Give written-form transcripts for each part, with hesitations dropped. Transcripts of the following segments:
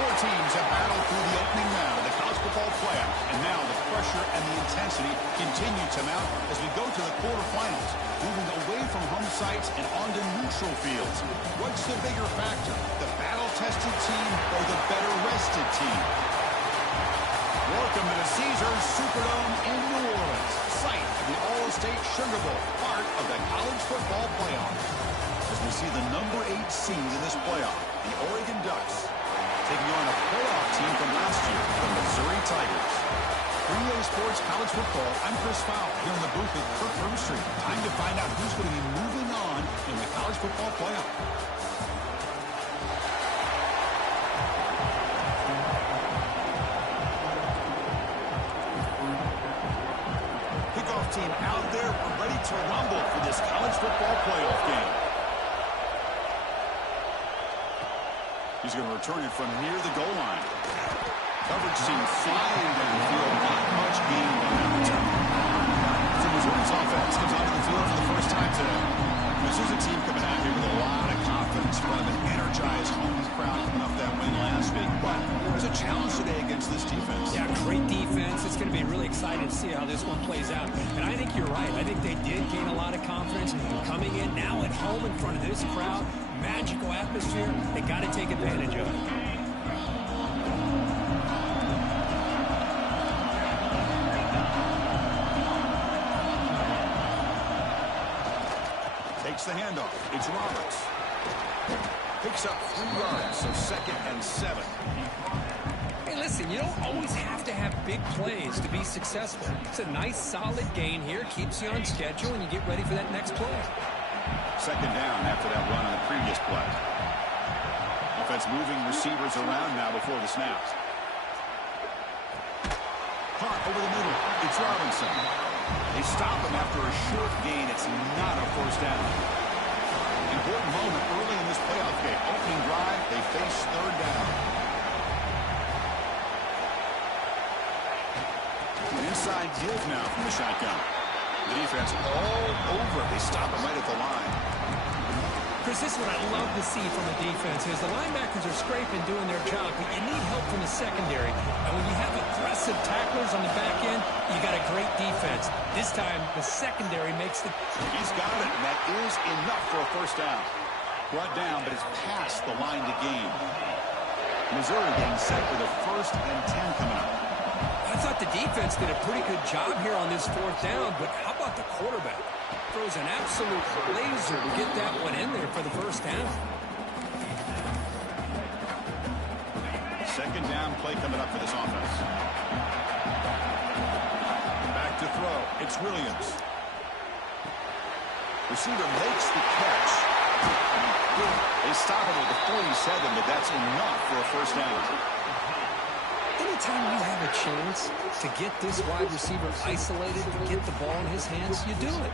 Four teams have battled through the opening round of the college football playoff, and now the pressure and the intensity continue to mount as we go to the quarterfinals, moving away from home sites and onto neutral fields. What's the bigger factor, the battle-tested team or the better-rested team? Welcome to the Caesars Superdome in New Orleans, site of the All-State Sugar Bowl, part of the college football playoff. As we see the number 8 seed in this playoff, the Oregon Ducks, taking on a playoff team from last year, the Missouri Tigers. 3A Sports College Football, I'm Chris Fowle, here in the booth with Kirk Herbstreit. Time to find out who's going to be moving on in the college football playoff. Kickoff team out there, we're ready to rumble for this college football playoff game. He's going to return it from near the goal line. Coverage team flying downfield. Not much gain on that return. So Missouri's offense comes onto the field for the first time today. This is a team coming out here with a lot of confidence from an energized home crowd coming off that win last week. But there's a challenge today against this defense. Yeah, great defense. It's going to be really exciting to see how this one plays out. And I think you're right. I think they did gain a lot of confidence coming in now at home in front of this crowd. Magical atmosphere. They got to take advantage of it. Takes the handoff. It's Roberts. Picks up 3 yards, so 2nd and 7. Hey, listen, you don't always have to have big plays to be successful. It's a nice, solid gain here. Keeps you on schedule, and you get ready for that next play. 2nd down after that run on the previous play. Offense moving receivers around now before the snap. Caught over the middle. It's Robinson. They stop him after a short gain. It's not a first down. Important moment early in this playoff game. Opening drive, they face 3rd down. An inside give now from the shotgun. The defense all over. They stop him right at the line. Chris, this is what I love to see from the defense is the linebackers are scraping, doing their job, but you need help from the secondary. And when you have aggressive tacklers on the back end, you got a great defense. This time, the secondary makes the... He's got it, and that is enough for a first down. Brought down, but it's past the line to gain. Missouri getting set for the 1st and 10 coming up. I thought the defense did a pretty good job here on this 4th down, but how about the quarterback? Throws an absolute laser to get that one in there for the first down. 2nd down play coming up for this offense. Back to throw. It's Williams. Receiver makes the catch. They stop it at the 47, but that's enough for a first down. Anytime you have a chance to get this wide receiver isolated, get the ball in his hands, you do it.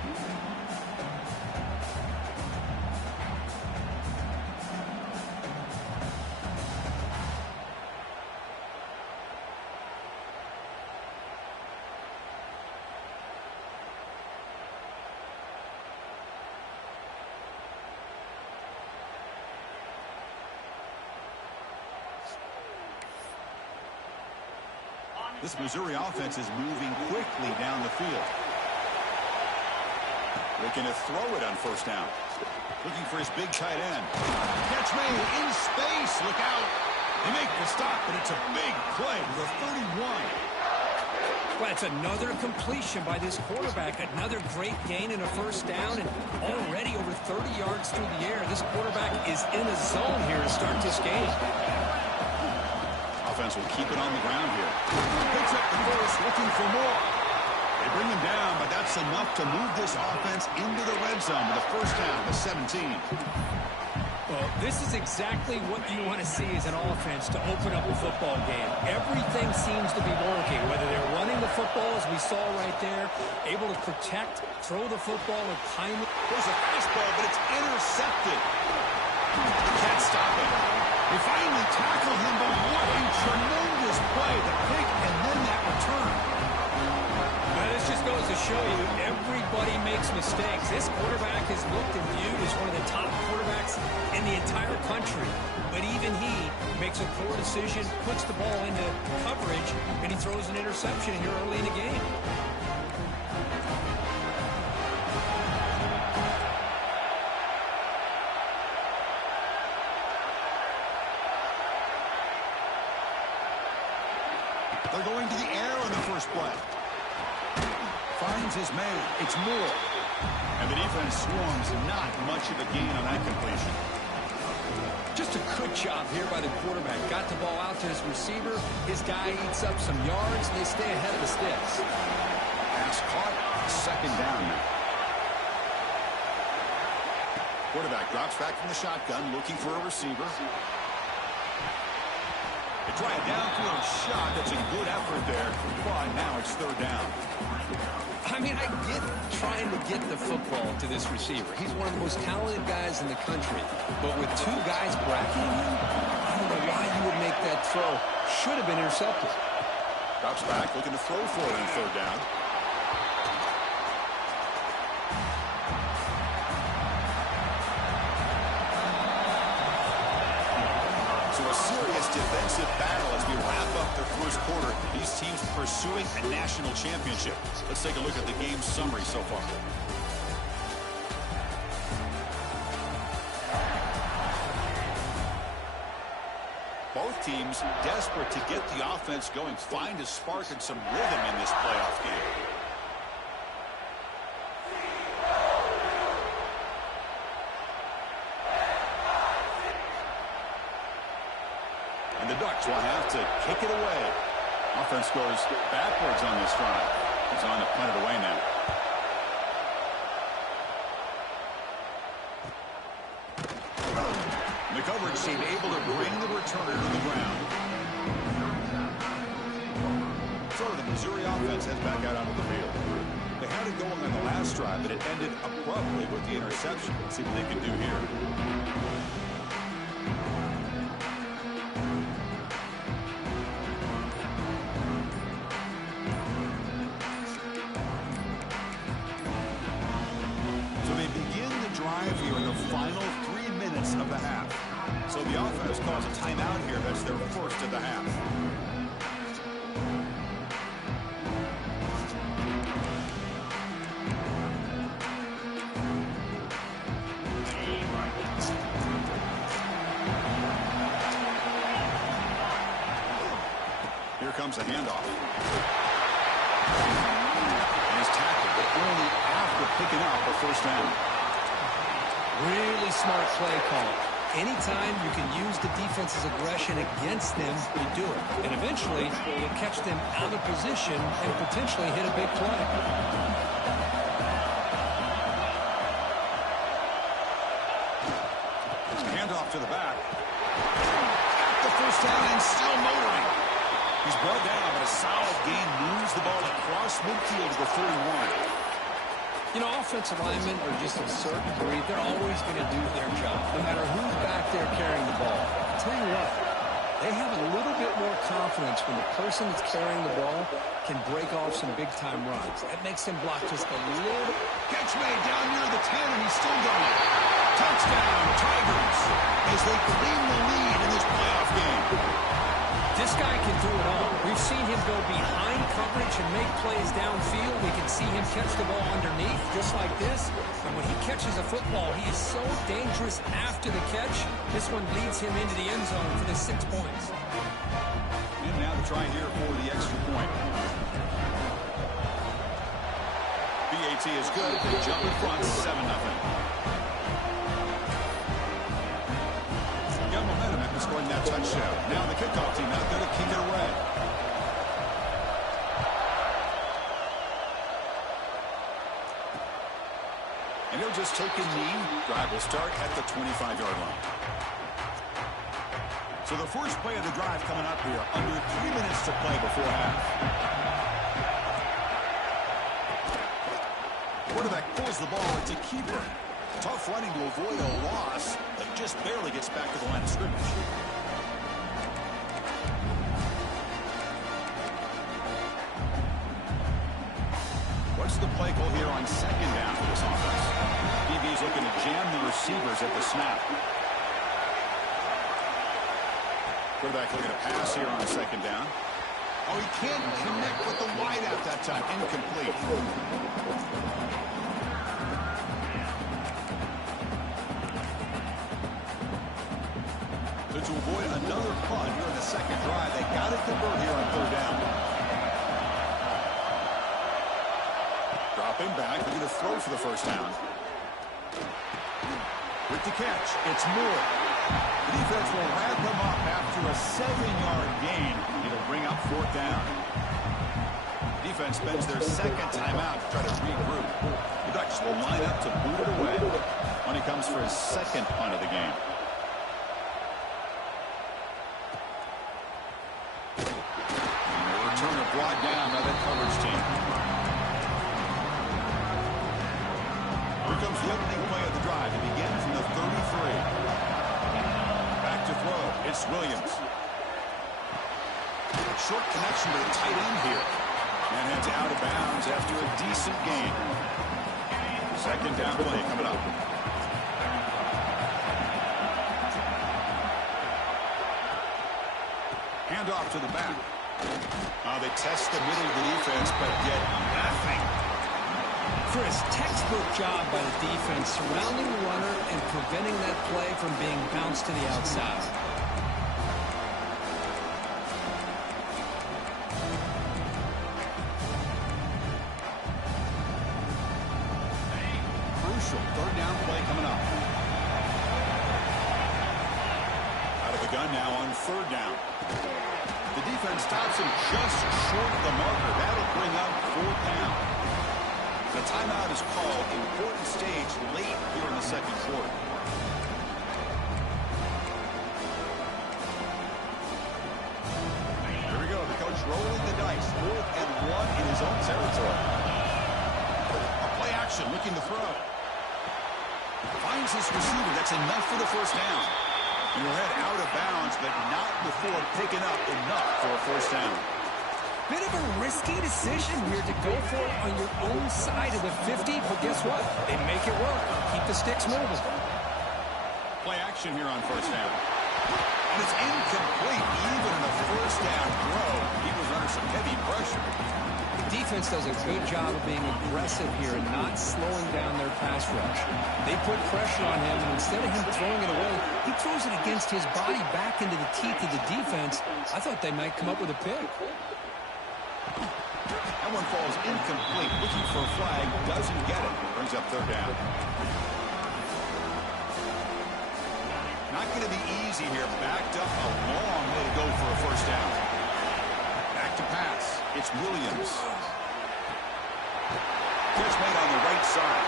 This Missouri offense is moving quickly down the field. Looking to throw it on 1st down. Looking for his big tight end. Catch made in space. Look out. They make the stop, but it's a big play for the 31. Well, it's another completion by this quarterback. Another great gain in a 1st down, and already over 30 yards through the air. This quarterback is in a zone here to start this game. Offense will keep it on the ground here. Picks up the first, looking for more. They bring him down, but that's enough to move this offense into the red zone with a 1st down to 17. Well, this is exactly what you want to see as an offense to open up a football game. Everything seems to be working, whether they're running the football, as we saw right there, able to protect, throw the football, and time it. There's a fastball, but it's intercepted. Can't stop it. They finally tackle him, but what a tremendous play. The pick and then that return. Now, this just goes to show you everybody makes mistakes. This quarterback is looked and viewed is one of the top quarterbacks in the entire country. But even he makes a poor decision, puts the ball into coverage, and he throws an interception here early in the game. They're going to the air on the first play. Finds his man. It's Moore. And the defense swarms. Not much of a gain on that completion. Just a good job here by the quarterback. Got the ball out to his receiver. His guy eats up some yards, and they stay ahead of the sticks. Pass caught. Second down now. Quarterback drops back from the shotgun, looking for a receiver. They try a downfield shot. That's a good effort there. But now it's third down. I mean, I get trying to get the football to this receiver. He's one of the most talented guys in the country. But with two guys bracketing him, I don't know why you would make that throw. Should have been intercepted. Drops back, looking to throw for it on third down. So a serious defensive battle as we wrap up the first quarter. These teams pursuing a national championship. Let's take a look at the game summary so far. Both teams desperate to get the offense going, find a spark and some rhythm in this playoff game. And the Ducks will have to kick it away. Offense goes backwards on this drive. It's on to punt it away now. The coverage team able to bring the returner to the ground. So the Missouri offense heads back out onto the field. They had it going on the last drive, but it ended abruptly with the interception. Let's see what they can do here. Here in the final 3 minutes of the half. So the offense calls a timeout here. That's their first of the half. Here comes a handoff. And he's tackled, but only after picking up a first down. Really smart play call. Anytime you can use the defense's aggression against them, you do it. And eventually, you'll catch them out of position and potentially hit a big play. Handoff to the back. Got the first down and still motoring. He's brought down, but a solid gain moves the ball across midfield to the 41. You know, offensive linemen are just a certain breed. They're always going to do their job, no matter who's back there carrying the ball. I'll tell you what, they have a little bit more confidence when the person that's carrying the ball can break off some big-time runs. That makes them block just a little. Catch made down near the 10, and he's still going. Touchdown, Tigers, as they claim the lead in this playoff game. This guy can do it all. We've seen him go behind coverage and make plays downfield. We can see him catch the ball underneath, just like this. And when he catches a football, he is so dangerous after the catch. This one leads him into the end zone for the 6 points. And now the try here for the extra point. BAT is good. They jump in front, 7-0. Got momentum after scoring that touchdown. Now the kickoff team out there to kick it away. And he'll just take a knee. Drive will start at the 25-yard line. So the first play of the drive coming up here. Under 3 minutes to play before half. Quarterback pulls the ball into keeper. Tough running to avoid a loss, but just barely gets back to the line of scrimmage. What's the play call here on second down for this offense? DB's looking to jam the receivers at the snap. Quarterback looking to pass here on second down. Oh, he can't connect with the wideout that time. Incomplete. So to avoid another punt here in the second drive, they got to convert here on third down. Dropping back, looking to throw for the first down. With the catch, it's Moore. The defense will wrap him up after a 7-yard gain. It'll bring up fourth down. Defense spends their second timeout to try to regroup. The Ducks will line up to boot it away when he comes for his second punt of the game. And the returner brought down by that coverage team. Here comes the opening play of the drive. It begins from the 33. To throw, it's Williams. Short connection to the tight end here. And heads out of bounds after a decent gain. Second down play coming up. Hand off to the back. They test the middle of the defense, but get nothing. Chris, textbook job by the defense surrounding the runner and preventing that play from being bounced to the outside. Crucial third down play coming up. Out of the gun now on third down. The defense stops him just short of the marker. That'll bring up fourth down. The timeout is called. Important stage late here in the second quarter. Here we go. The coach rolling the dice. 4th and 1 in his own territory. A play action looking to throw. Finds his receiver. That's enough for the first down. You'll head out of bounds, but not before picking up enough for a first down. Bit of a risky decision here to go for it on your own side of the 50, but guess what? They make it work. Keep the sticks moving. Play action here on first down. And it's incomplete. Even in the first down throw, he was under some heavy pressure. The defense does a good job of being aggressive here and not slowing down their pass rush. They put pressure on him, and instead of him throwing it away, he throws it against his body back into the teeth of the defense. I thought they might come up with a pick. That one falls incomplete. Looking for a flag. Doesn't get it. Brings up third down. Not going to be easy here. Backed up a long way to go for a first down. Back to pass. It's Williams. Catch made on the right side.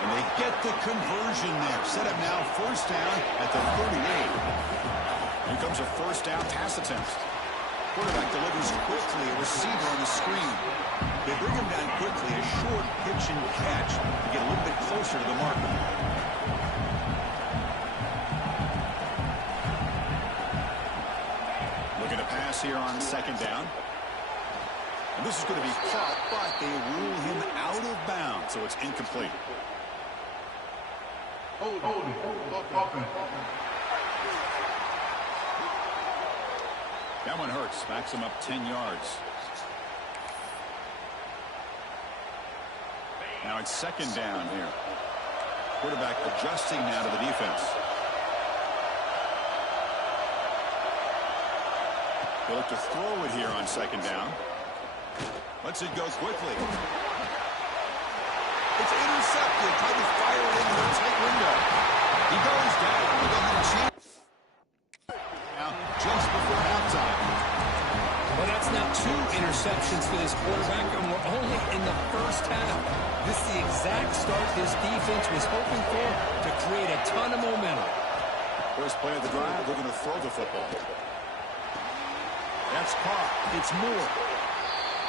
And they get the conversion there. Set up now first down at the 38. Here comes a first down pass attempt. Quarterback delivers quickly, a receiver on the screen. They bring him down quickly, a short pitch and catch to get a little bit closer to the marker. Looking to pass here on second down. And this is going to be caught, but they rule him out of bounds, so it's incomplete. That one hurts. Backs him up 10 yards. Now it's second down here. Quarterback adjusting now to the defense. He'll look to throw it here on second down. Lets it go quickly. It's intercepted. Trying to fire it into the tight window. He goes down. They'll have a chance. Now, just before halftime. Well, that's now 2 interceptions for this quarterback, and we're only in the first half. This is the exact start this defense was hoping for to create a ton of momentum. First play of the drive, looking to throw the football. That's caught. It's Moore.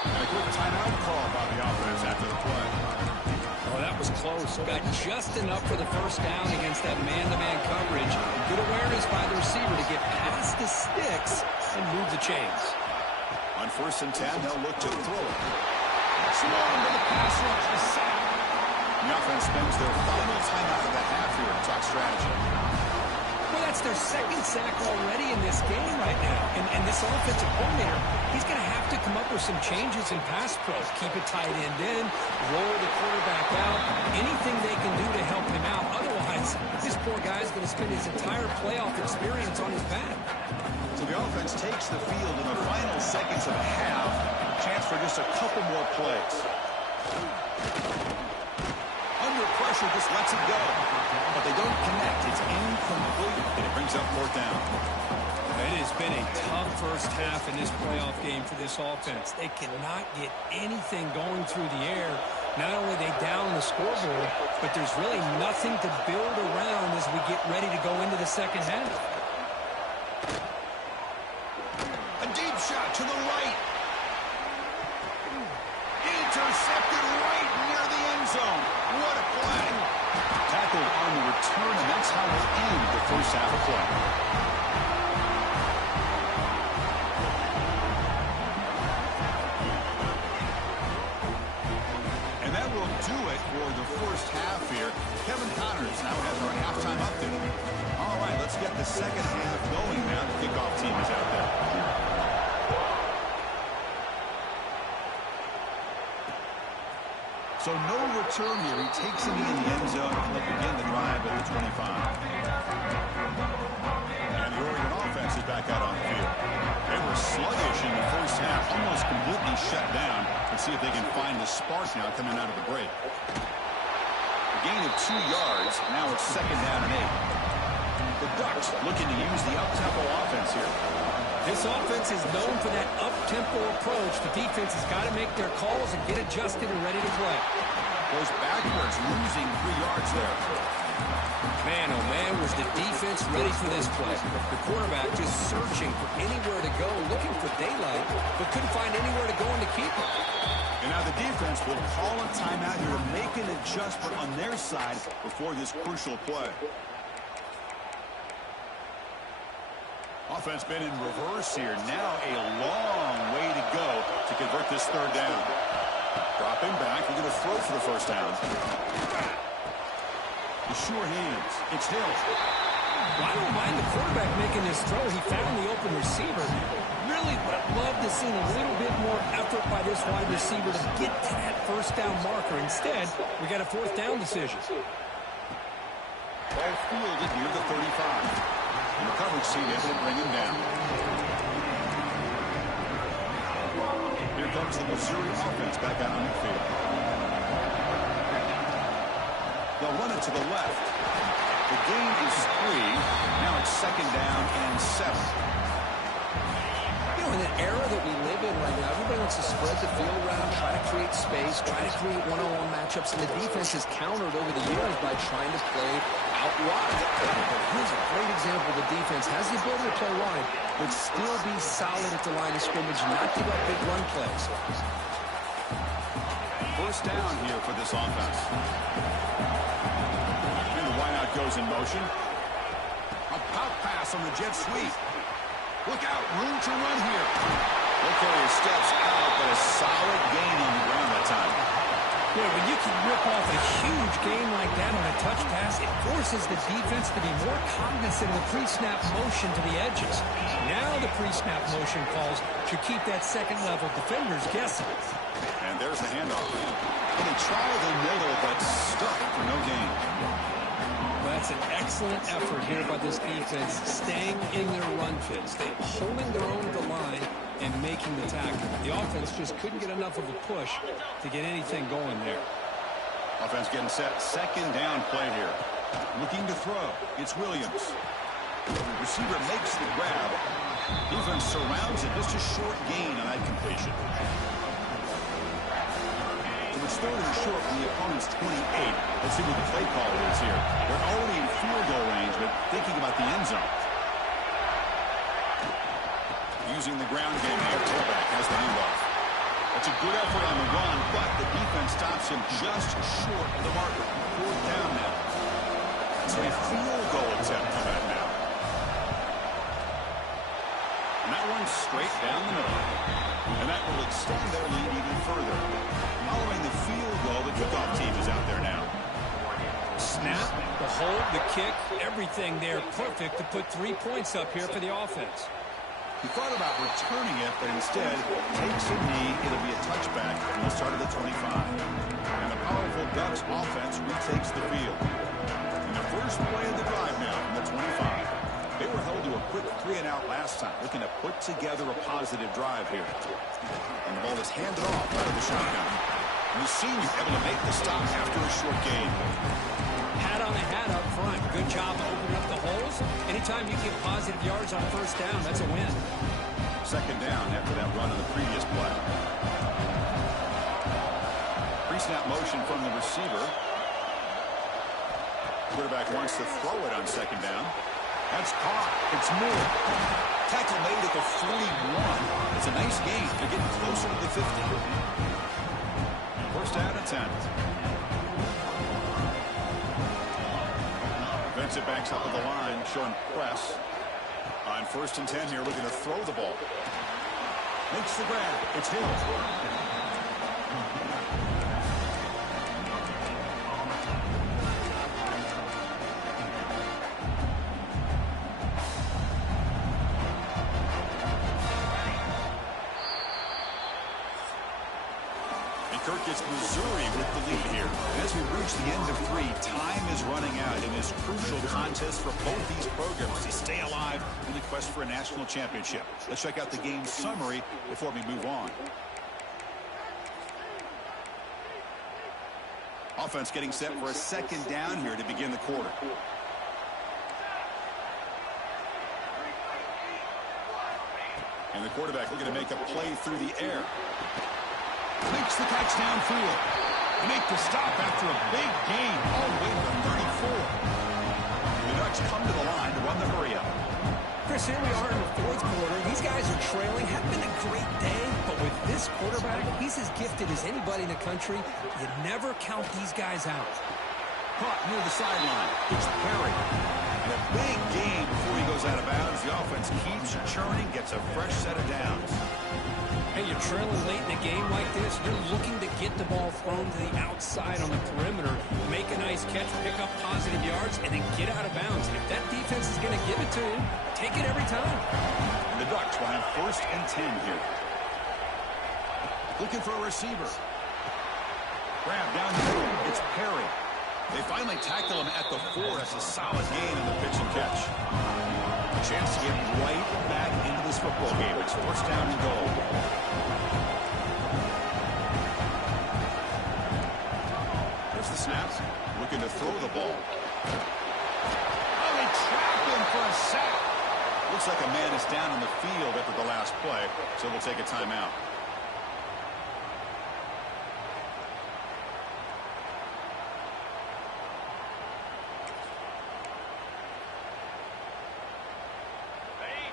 And a quick timeout call by the offense after the play. Oh, that was close. Got just enough for the first down against that man-to-man coverage. Good awareness by the receiver to get past the sticks and move the chains. On first and 10, they'll look to throw it. Slow into the pass rush. The sack. The offense spends their final timeout of the half here to talk strategy. Well, that's their second sack already in this game right now. And this offensive coordinator, he's going to have to come up with some changes in pass pros. Keep it tight end in, roll the quarterback out, anything they can do to help him out. Otherwise, this poor guy's going to spend his entire playoff experience on his back. So the offense takes the field in the final seconds of a half. Chance for just a couple more plays. Under pressure, just lets it go. But they don't connect. It's incomplete, and it brings up fourth down. It has been a tough first half in this playoff game for this offense. They cannot get anything going through the air. Not only are they down on the scoreboard, but there's really nothing to build around as we get ready to go into the second half. A deep shot to the right. Intercepted right near the end zone. What a play. Tackled on the return, and that's how we'll end the first half of play. And that will do it for the first half here. Kevin Connors now has our halftime update. All right, let's get the second half going now. The kickoff team is out there. So no return here. He takes him in the end zone and they'll begin the drive at the 25. And the Oregon offense is back out on the field. They were sluggish in the first half, almost completely shut down. Let's see if they can find the spark now coming out of the break. A gain of 2 yards. Now it's second down and 8. The Ducks looking to use the up-tempo offense here. This offense is known for that up-tempo approach. The defense has got to make their calls and get adjusted and ready to play. Goes backwards, losing 3 yards there. Man, oh man, was the defense ready for this play. The quarterback just searching for anywhere to go, looking for daylight, but couldn't find anywhere to go in to keep it. And now the defense will call a timeout here to make an adjustment on their side before this crucial play. Offense been in reverse here. Now a long way to go to convert this third down. Dropping back. We're going to throw for the first down. The sure hands. It's Hill. Well, I don't mind the quarterback making this throw. He found the open receiver. Really would have loved to see a little bit more effort by this wide receiver to get to that first down marker. Instead, we got a fourth down decision. Ball fielded near the 35. And the coverage team able to bring him down. Here comes the Missouri offense back out on the field. They'll run it to the left. The gain is 3. Now it's second down and 7. You know, in the era that we live in right now, everybody wants to spread the field around, try to create space, try to create one-on-one matchups, and the defense has countered over the years by trying to play out wide. Here's a great example. The defense has the ability to play wide, but still be solid at the line of scrimmage, not give up big run plays. First down here for this offense. And the wideout goes in motion. A pop pass on the jet sweep. Look out, room to run here. Okay, steps out, but a solid gain on the ground that time. Yeah, when you can rip off a huge gain like that on a touch pass, it forces the defense to be more cognizant of the pre-snap motion to the edges. Now the pre-snap motion calls should keep that second-level defenders guessing. And there's the handoff. And they try the middle, but stuck for no gain. That's an excellent effort here by this defense, staying in their run fit, holding their own to the line and making the tackle. The offense just couldn't get enough of a push to get anything going there. Offense getting set. Second down play here. Looking to throw. It's Williams. Receiver makes the grab. Defense surrounds it. Just a short gain on that completion. So it's third and short from the opponent's 28. Let's see what the play call is here. They're already in field goal range, but thinking about the end zone. Using the ground game here. Tailback has the handoff. That's a good effort on the run, but the defense stops him just short of the marker. Fourth down now. So a field goal attempt coming now. And that one's straight down the middle. And that will extend their lead even further. Following the field goal, the kickoff team is out there now. snap, the hold, the kick, everything there perfect to put 3 points up here for the offense. He thought about returning it, but instead takes a knee. It'll be a touchback from the start of the 25. And the powerful Ducks offense retakes the field. And the first play of the drive now from the 25. They were held to a quick 3-and-out last time, looking to put together a positive drive here. And the ball is handed off out of the shotgun. And the senior able to make the stop after a short gain. Hat on the hat up front. Good job opening up the holes. Anytime you get positive yards on first down, that's a win. Second down after that run on the previous play. Pre-snap motion from the receiver. Quarterback wants to throw it on second down. That's caught. It's Moore. Tackle made at the 41. It's a nice gain. They're getting closer to the 50. First down and 10. Defensive backs up at the line, showing press. On first and 10 here, looking to throw the ball. Makes the grab. It's Hill. Kirk gets Missouri with the lead here. And as we reach the end of 3, time is running out in this crucial contest for both these programs to stay alive in the quest for a national championship. Let's check out the game summary before we move on. Offense getting set for a second down here to begin the quarter. And the quarterback looking to make a play through the air. Makes the catch downfield. They make the stop after a big gain all the way to the 34. The Ducks come to the line to run the hurry-up. Chris, here we are in the fourth quarter. These guys are trailing. Hadn't been a great day, but with this quarterback, he's as gifted as anybody in the country. You never count these guys out. Caught near the sideline. It's Perry. And a big gain before he goes out of bounds. The offense keeps churning, gets a fresh set of downs. Hey, you're trailing late in a game like this, you're looking to get the ball thrown to the outside on the perimeter, make a nice catch, pick up positive yards, and then get out of bounds. And if that defense is going to give it to you, take it every time. And the Ducks will have first and 10 here. Looking for a receiver. Grab down the middle. It's Perry. They finally tackle him at the 4. That's a solid gain in the pitch and catch. A chance to get right back into this football game. It's first down and goal. There's the snap. Looking to throw the ball. Oh, they trap him for a sack. Looks like a man is down in the field after the last play, so we'll take a timeout.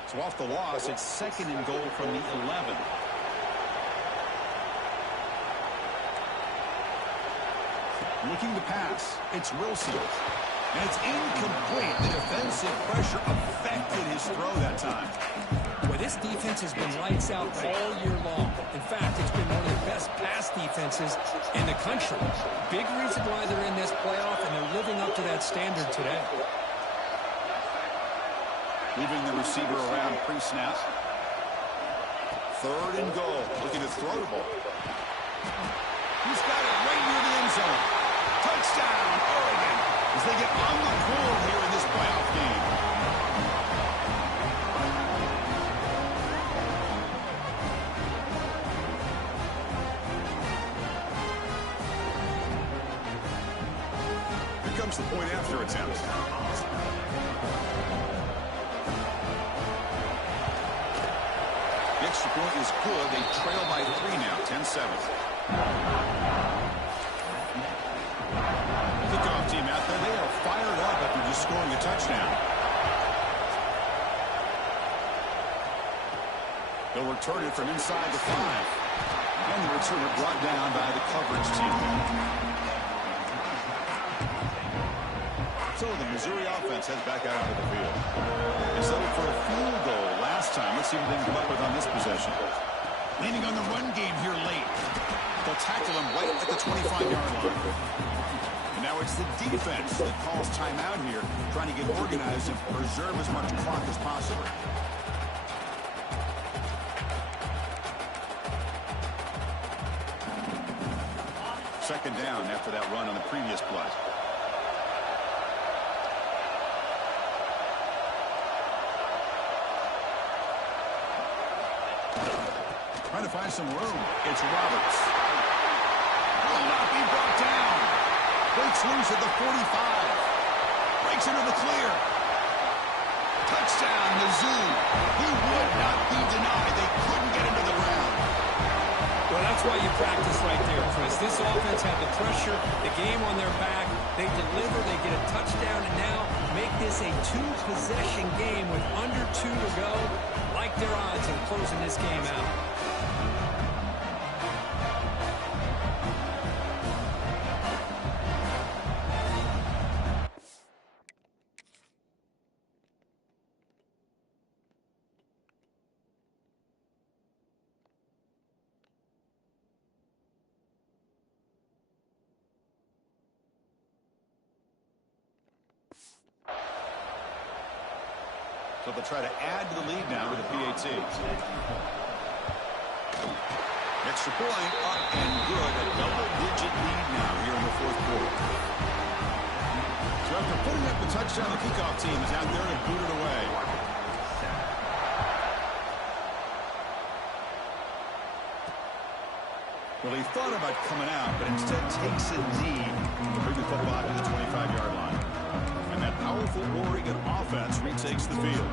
So off the loss, it's second and goal from the 11. Looking to pass. It's Wilson. And it's incomplete. The defensive pressure affected his throw that time. Well, this defense has been lights out all year long. In fact, it's been one of the best pass defenses in the country. Big reason why they're in this playoff, and they're living up to that standard today. Moving the receiver around pre-snap. Third and goal. Looking to throw the ball. He's got it right near the end zone. Touchdown, Oregon, as they get on the board here in this playoff game. Here comes the point after attempt. The extra point is good. They trail by 3 now, 10-7. Kickoff team out there. They are fired up after just scoring a touchdown. They'll return it from inside the 5. And the returner brought down by the coverage team. So the Missouri offense heads back out onto the field. They settled for a field goal last time. Let's see what they can come up with on this possession. Leaning on the run game here late. They'll tackle him right at the 25-yard line. And now it's the defense that calls timeout here, trying to get organized and preserve as much clock as possible. Second down after that run on the previous play. Trying to find some room. It's Roberts. Will not be brought down. Breaks loose at the 45. Breaks into the clear. Touchdown, Mizz. He would not be denied. They couldn't get into the ground. Well, that's why you practice right there, Chris. This offense had the pressure, the game on their back. They deliver, they get a touchdown, and now make this a two-possession game with under 2 to go. Like their odds of closing this game out. So they'll try to add to the lead now with a PAT. Extra point, up and good. A double-digit lead now here in the fourth quarter. So after putting up the touchdown, the kickoff team is out there to boot it away. Well, he thought about coming out, but instead takes a knee to bring the football out to the 25-yard line. And that powerful Oregon offense retakes the field.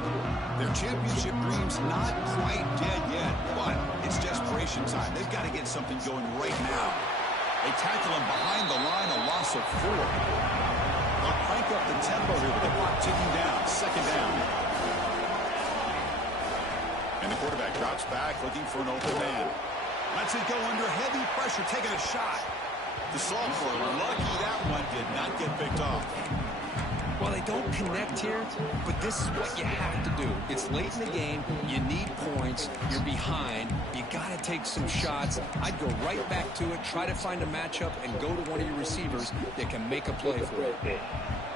Their championship dream's not quite dead yet, but it's desperation time. They've got to get something going right now. They tackle him behind the line, a loss of 4. They'll crank up the tempo here with the clock ticking down. Second down. And the quarterback drops back, looking for an open man. Lets it go under heavy pressure, taking a shot. The sophomore, lucky that one did not get picked off. Well, they don't connect here, but this is what you have to do. It's late in the game. You need points. You're behind. You got to take some shots. I'd go right back to it, try to find a matchup, and go to one of your receivers that can make a play for it.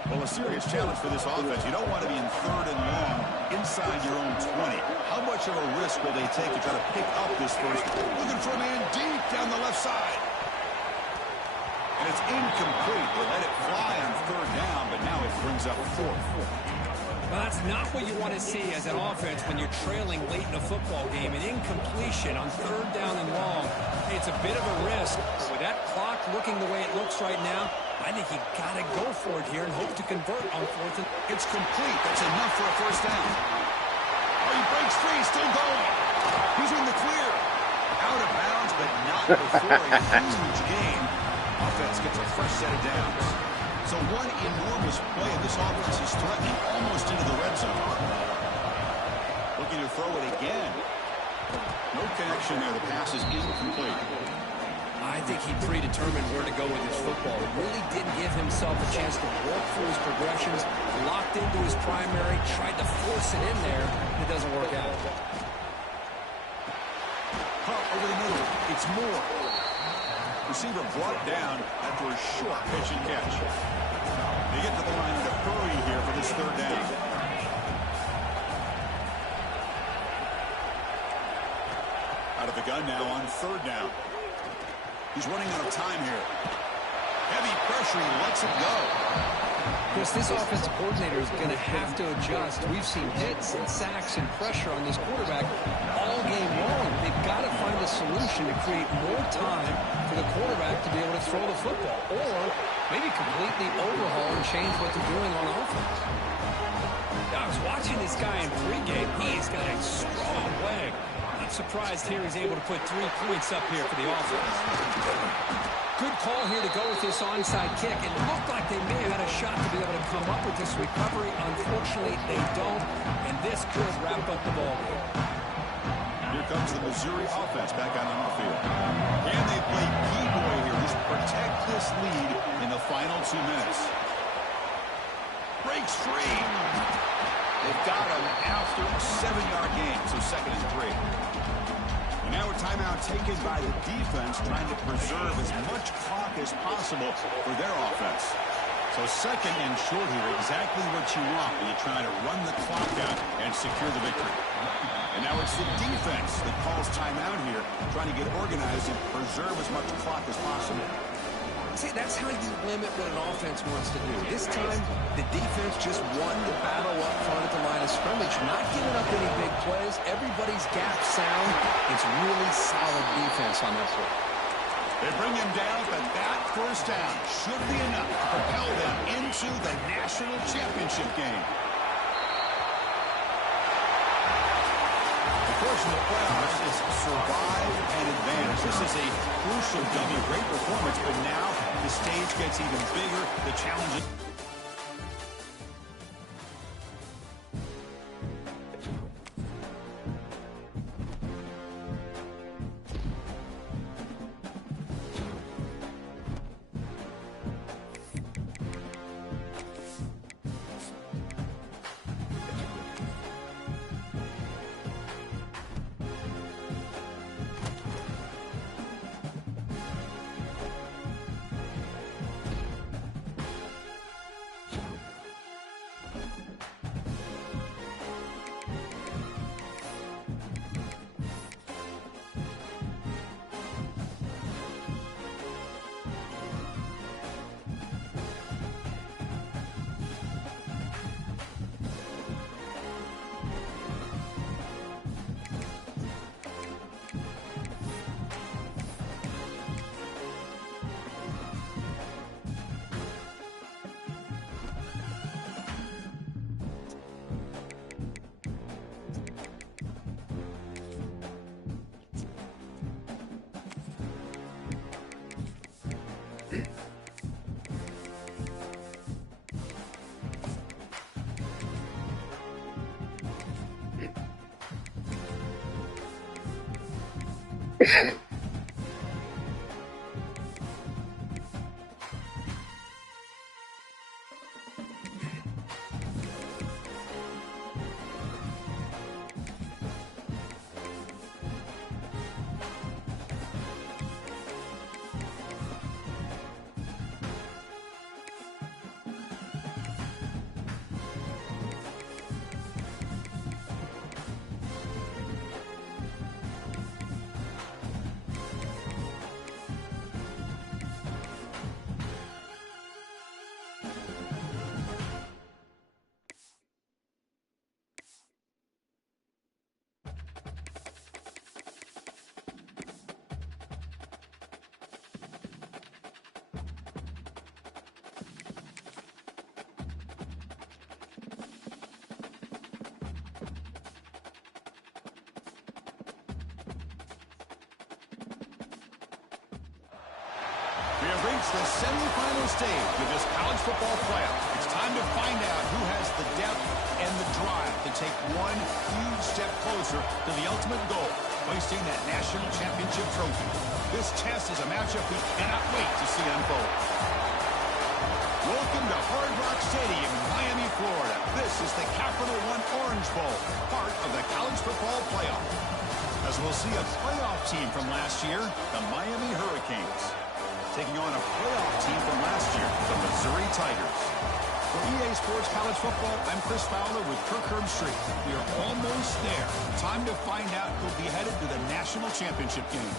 Well, a serious challenge for this offense. You don't want to be in third and long inside your own 20. How much of a risk will they take to try to pick up this first? Looking for a man deep down the left side. And it's incomplete. They let it fly on third down, but now it brings up fourth. Well, that's not what you want to see as an offense when you're trailing late in a football game. An incompletion on third down and long. Hey, it's a bit of a risk. But with that clock looking the way it looks right now, I think you got to go for it here and hope to convert on fourth. It's complete. That's enough for a first down. Oh, he breaks free. Still going. He's in the clear. Out of bounds, but not before a huge gain. Offense gets a fresh set of downs. So one enormous play of this offense is threatening almost into the red zone. Looking to throw it again. No connection there. The pass is incomplete. I think he predetermined where to go with his football. He really didn't give himself a chance to walk through his progressions, locked into his primary, tried to force it in there, and it doesn't work out. Pump over the middle. It's Moore. Receiver brought down after a short pitch and catch. They get to the line in a hurry here for this third down. Out of the gun now on third down. He's running out of time here. Heavy pressure, he lets it go. Chris, this offensive coordinator is going to have to adjust. We've seen hits and sacks and pressure on this quarterback all game long. They've got to find a solution to create more time for the quarterback to be able to throw the football, or maybe completely overhaul and change what they're doing on offense. Now, I was watching this guy in pregame. He's got a strong leg. I'm surprised here he's able to put 3 points up here for the offense. Good call here to go with this onside kick. It looked like they may have had a shot to be able to come up with this recovery. Unfortunately, they don't, and this could wrap up the ball game. Here comes the Missouri offense back out on the field. And they play key-boy here. Just protect this lead in the final 2 minutes. Breaks free. They've got him after a 7-yard gain, so second and 3. And now a timeout taken by the defense, trying to preserve as much clock as possible for their offense. So second and short here, exactly what you want when you try to run the clock out and secure the victory. And now it's the defense that calls timeout here, trying to get organized and preserve as much clock as possible. See, that's how you limit what an offense wants to do. This time, the defense just won the battle up front at the line of scrimmage, not giving up any big plays. Everybody's gap sound. It's really solid defense on that play. They bring him down, but that first down should be enough to propel them into the national championship game. The course in the playoffs is survive and advance. This is a crucial W. Great performance, but now the stage gets even bigger. The challenge is... We have reached the semifinal stage of this college football playoff. It's time to find out who has the depth and the drive to take one huge step closer to the ultimate goal, hoisting that national championship trophy. This test is a matchup we cannot wait to see unfold. Welcome to Hard Rock Stadium in Miami, Florida. This is the Capital One Orange Bowl, part of the college football playoff. As we'll see a playoff team from last year, the Miami Hurricanes, taking on a playoff team from last year, the Missouri Tigers. For EA Sports College Football, I'm Chris Fowler with Kirk Herbstreit. We are almost there. Time to find out who'll be headed to the national championship game.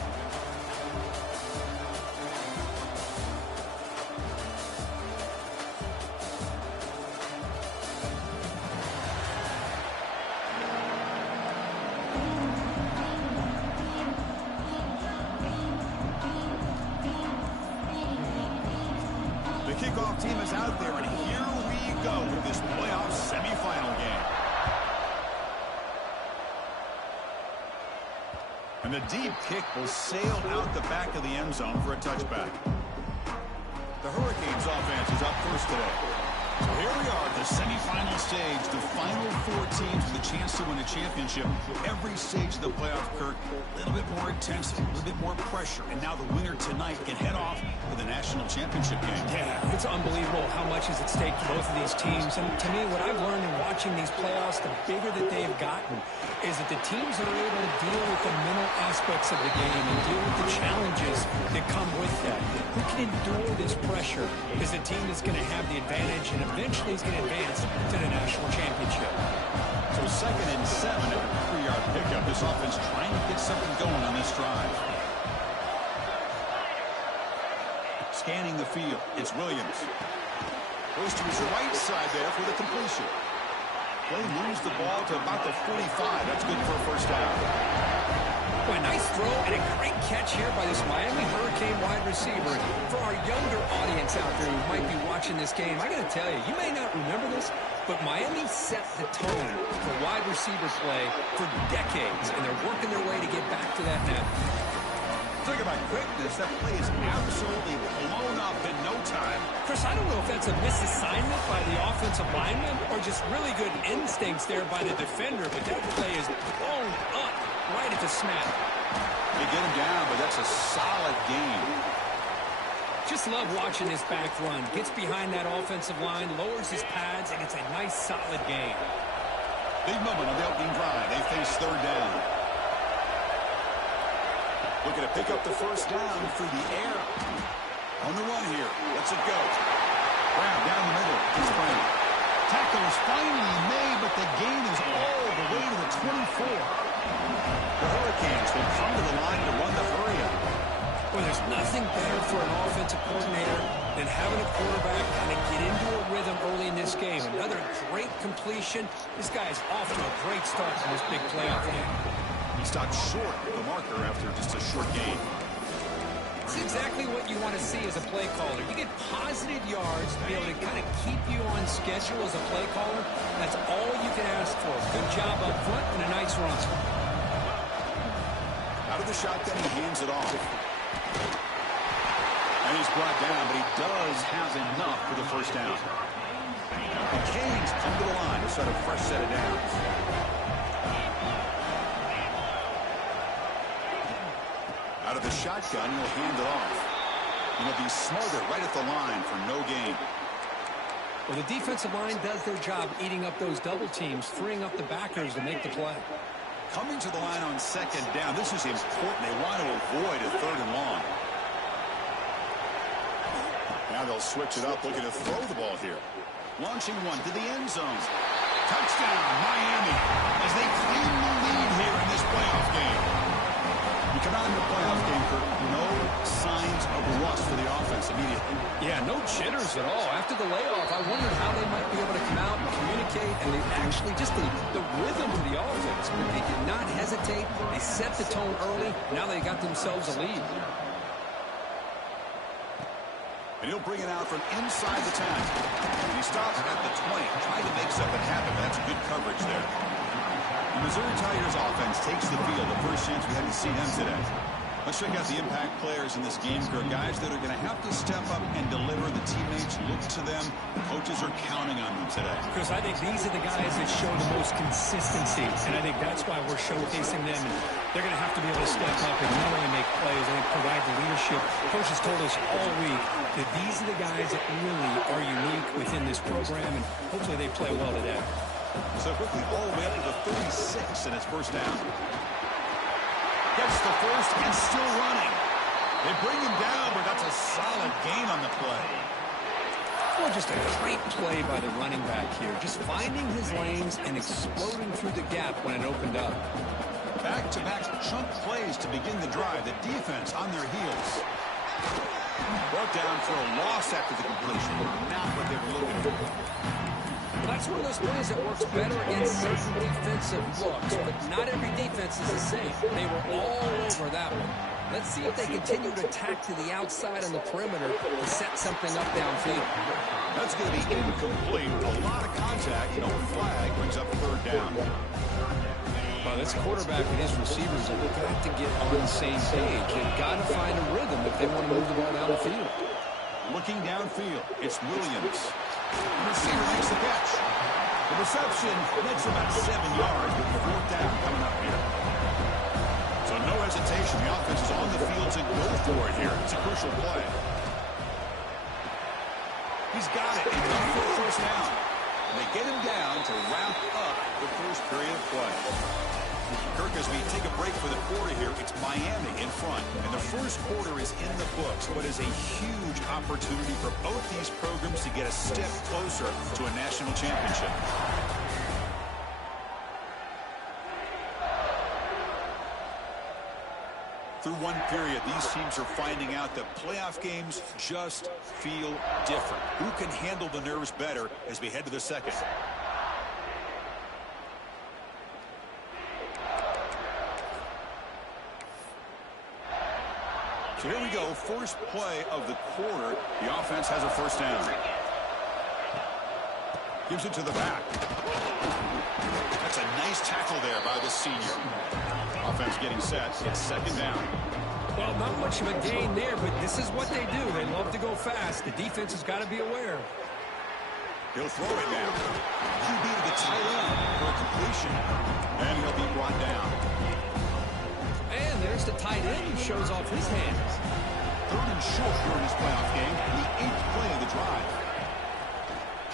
Kickoff team is out there, and here we go with this playoff semifinal game. And the deep kick will sail out the back of the end zone for a touchback. The Hurricanes offense is up first today. So here we are at the semifinal stage, the final 4 teams with a chance to win a championship. Every stage of the playoff, Kirk, a little bit more intensity, a little bit more pressure, and now the winner tonight can head off to the national championship game. Yeah, it's unbelievable how much is at stake for both of these teams. And to me, what I've learned in watching these playoffs, the bigger that they've gotten, is that the teams are able to deal with the mental aspects of the game and deal with the challenges that come with that. Who can endure this pressure is the team that's going to have the advantage and eventually is going to advance to the national championship. So 2nd and 7 after a 3-yard pickup. This offense trying to get something going on this drive. Scanning the field, it's Williams. Goes to his right side there for the completion. Play moves the ball to about the 45. That's good for a first down. Boy, nice throw and a great catch here by this Miami Hurricane wide receiver. For our younger audience out there who might be watching this game, I got to tell you, you may not remember this, but Miami set the tone for wide receiver play for decades, and they're working their way to get back to that now. Talk about quickness. That play is absolutely blown up in no time. Chris, I don't know if that's a misassignment by the offensive lineman or just really good instincts there by the defender, but that play is blown up right at the snap. They get him down, but that's a solid game. Just love watching this back run. Gets behind that offensive line, lowers his pads, and it's a nice, solid game. Big moment on the opening drive. They face 3rd down. Looking to pick up the first down through the air. On the run here. Let's it go. Brown down the middle. It's Brown. Tackle is finally made, but the gain is all the way to the 24. The Hurricanes will come to the line to run the hurry up. Well, there's nothing better for an offensive coordinator than having a quarterback kind of get into a rhythm early in this game. Another great completion. This guy is off to a great start in this big playoff game. He stopped short of the marker after just a short gain. It's exactly what you want to see as a play caller. You get positive yards to be able to kind of keep you on schedule as a play caller. That's all you can ask for. Good job up front and a nice run. Out of the shotgun, he hands it off. And he's brought down, but he does have enough for the first down. The Canes come to the line to start a fresh set of downs. Out of the shotgun, he'll hand it off. And he'll be smarter right at the line for no gain. Well, the defensive line does their job eating up those double teams, freeing up the backers to make the play. Coming to the line on 2nd down, this is important. They want to avoid a 3rd and long. Now they'll switch it up, looking to throw the ball here. Launching one to the end zone. Touchdown, Miami, as they claim the lead here in this playoff game. You come out in the playoff game, Kirk, no signs of rust for the offense immediately. Yeah, no jitters at all. After the layoff, I wondered how they might be able to come out and communicate, and they actually just the rhythm of the offense. But they did not hesitate. They set the tone early. Now they got themselves a lead. And he'll bring it out from inside the 10. And he stops at the 20, trying to make something happen, but that's good coverage there. The Missouri Tigers offense takes the field. The first chance we had to see them today. Let's check out the impact players in this game. There are guys that are going to have to step up and deliver. The teammates look to them. The coaches are counting on them today. Chris, I think these are the guys that show the most consistency, and I think that's why we're showcasing them. And they're going to have to be able to step up and not only make plays, I think provide the leadership. Coach has told us all week that these are the guys that really are unique within this program, and hopefully they play well today. So quickly all the way up to the 36, and it's first down. Gets the first and still running. They bring him down, but that's a solid gain on the play. Well, just a great play by the running back here. Just finding his lanes and exploding through the gap when it opened up. Back-to-back chunk plays to begin the drive. The defense on their heels. Brought down for a loss after the completion. Not what they were looking for. That's one of those plays that works better in certain defensive looks, but not every defense is the same. They were all over that one. Let's see if they continue to attack to the outside on the perimeter to set something up downfield. That's going to be incomplete. A lot of contact. No flag brings up 3rd down. Well, this quarterback and his receivers have got to get on the same page. They've got to find a rhythm if they want to move the ball down the field. Looking downfield, it's Williams. The receiver makes the catch. The reception makes about 7 yards with the 4th down coming up here. So no hesitation. The offense is on the field to go for it here. It's a crucial play. He's got it. He's got for the 1st down. And they get him down to wrap up the first period of play. Kirk, as we take a break for the quarter here, it's Miami in front. And the first quarter is in the books. What is a huge opportunity for both these programs to get a step closer to a national championship. Through one period, these teams are finding out that playoff games just feel different. Who can handle the nerves better as we head to the second? So here we go, first play of the quarter. The offense has a 1st down. Gives it to the back. That's a nice tackle there by the senior. Offense getting set. It's 2nd down. Well, not much of a gain there, but this is what they do. They love to go fast. The defense has got to be aware. He'll throw it now. QB to the tight end for a completion. And he'll be brought down. And there's the tight end who shows off his hands. 3rd and short here in this playoff game. The 8th play of the drive.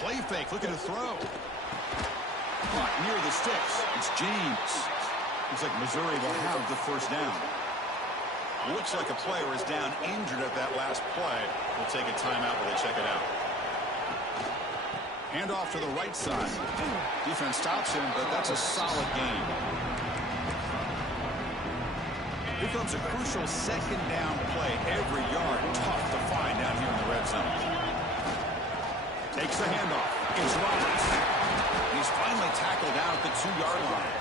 Play fake, looking to throw. Caught near the sticks. It's James. Looks like Missouri will have the 1st down. Looks like a player is down injured at that last play. We'll take a timeout while they check it out. Hand off to the right side. Defense stops him, but that's a solid game. Here comes a crucial 2nd down play. Every yard tough to find down here in the red zone. Takes the handoff. It's Roberts. He's finally tackled out at the 2-yard line.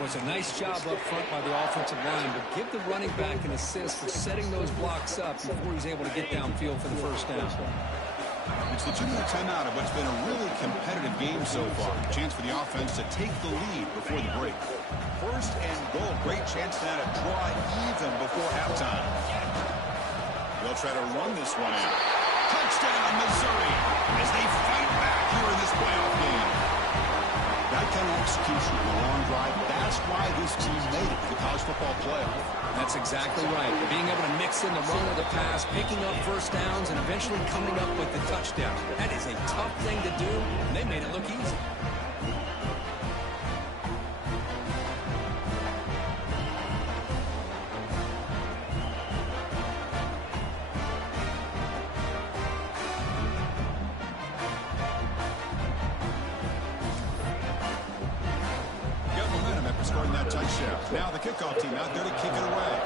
Was a nice job up front by the offensive line, but give the running back an assist for setting those blocks up before he's able to get downfield for the 1st down. It's the 2-minute timeout of what's been a really competitive game so far. Chance for the offense to take the lead before the break. 1st and goal. Great chance now to draw even before halftime. They'll try to run this one in. Touchdown, Missouri, as they fight back here in this playoff game. That kind of execution on a long drive, that's why this team made it to the college football playoff. That's exactly right. Being able to mix in the run or the pass, picking up 1st downs, and eventually coming up with the touchdown. That is a tough thing to do, and they made it look easy. Scoring that touchdown. Now the kickoff team out there to kick it away.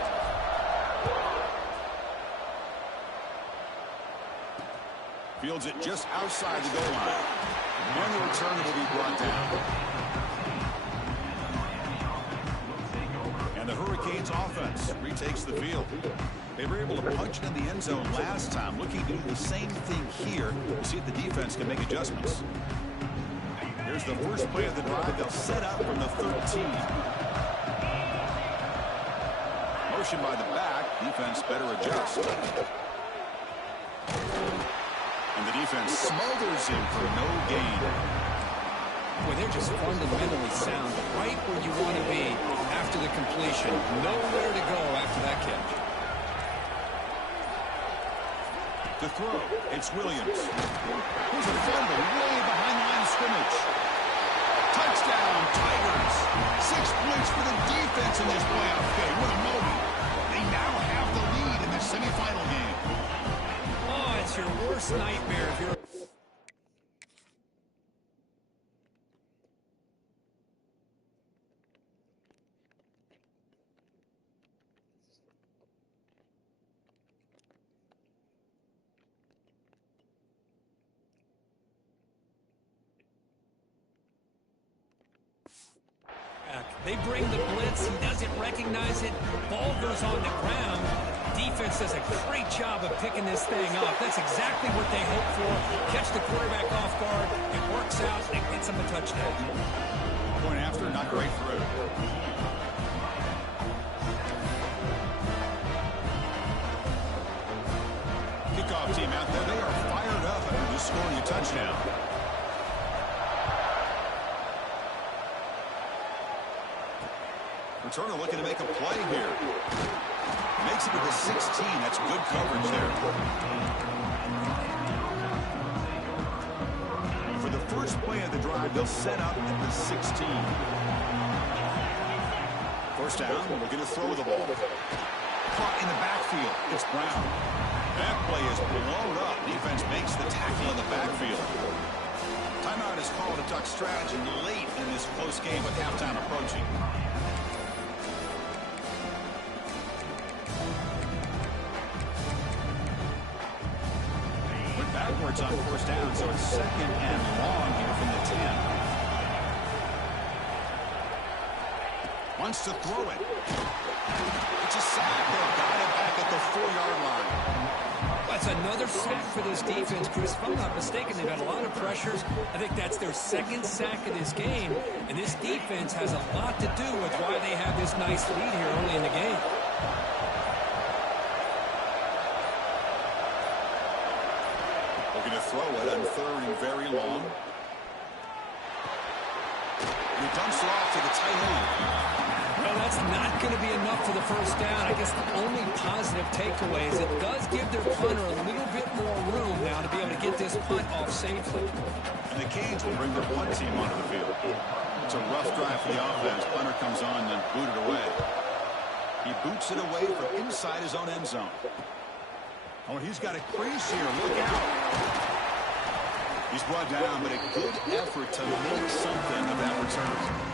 Fields it just outside the goal line. And the return will be brought down. And the Hurricanes offense retakes the field. They were able to punch it in the end zone last time. Looking to do the same thing here to see if the defense can make adjustments. Here's the first play of the drive. They'll set up from the 13. Motion by the back. Defense better adjust. And the defense smothers him for no gain. Boy, they're just fundamentally sound. Right where you want to be after the completion. Nowhere to go after that catch. To throw, it's Williams. Here's a fumble way behind the line of scrimmage. Touchdown, Tigers. 6 points for the defense in this playoff game. What a moment. They now have the lead in the semifinal game. Oh, it's your worst nightmare if you're... They bring the blitz. He doesn't recognize it. Ball goes on the ground. Defense does a great job of picking this thing up. That's exactly what they hope for. Catch the quarterback off guard. It works out. It gets him a touchdown. Point after, not great through. Kickoff team out there. They are fired up after just scoring a touchdown. Returner looking to make a play here. Makes it to the 16. That's good coverage there. For the first play of the drive, they'll set up at the 16. First down, looking to throw the ball. Caught in the backfield. It's Brown. That play is blown up. Defense makes the tackle in the backfield. Timeout is called to talk strategy late in this close game with halftime approaching. We're backwards on first down, so it's second and long here from the 10. Wants to throw it. It's a sack. They've got it back at the 4-yard line. That's another sack for this defense, Chris. If I'm not mistaken, they've had a lot of pressures. I think that's their second sack of this game. And this defense has a lot to do with why they have this nice lead here early in the game. Looking to throw it on third and very long. And he dumps it off to the tight end. Well, that's not going to be enough for the first down. I guess the only positive takeaway is it does give their punter a little bit more room now to be able to get this punt off safely. And the Canes will bring their punt team onto the field. It's a rough drive for the offense. Punter comes on and booted away. He boots it away from inside his own end zone. Oh, he's got a crease here. Look out. He's brought down, but a good effort to make something of that return.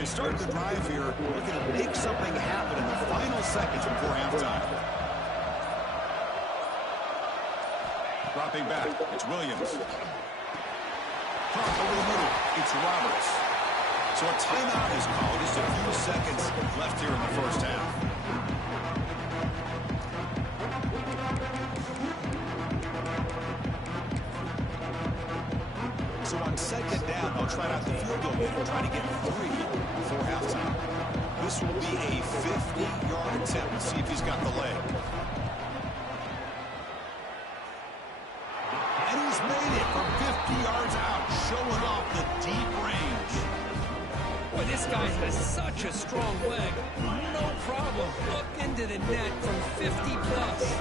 They start the drive here, looking to make something happen in the final seconds before halftime. Dropping back, it's Williams. Caught over the middle, it's Roberts. So a timeout is called, just a few seconds left here in the first half. So on second down, they'll try out the field goal and try to get 3 before halftime. This will be a 50-yard attempt. Let's see if he's got the leg. And he's made it from 50 yards out, showing off the deep range. Boy, this guy has such a strong leg. No problem. Up into the net from 50 plus.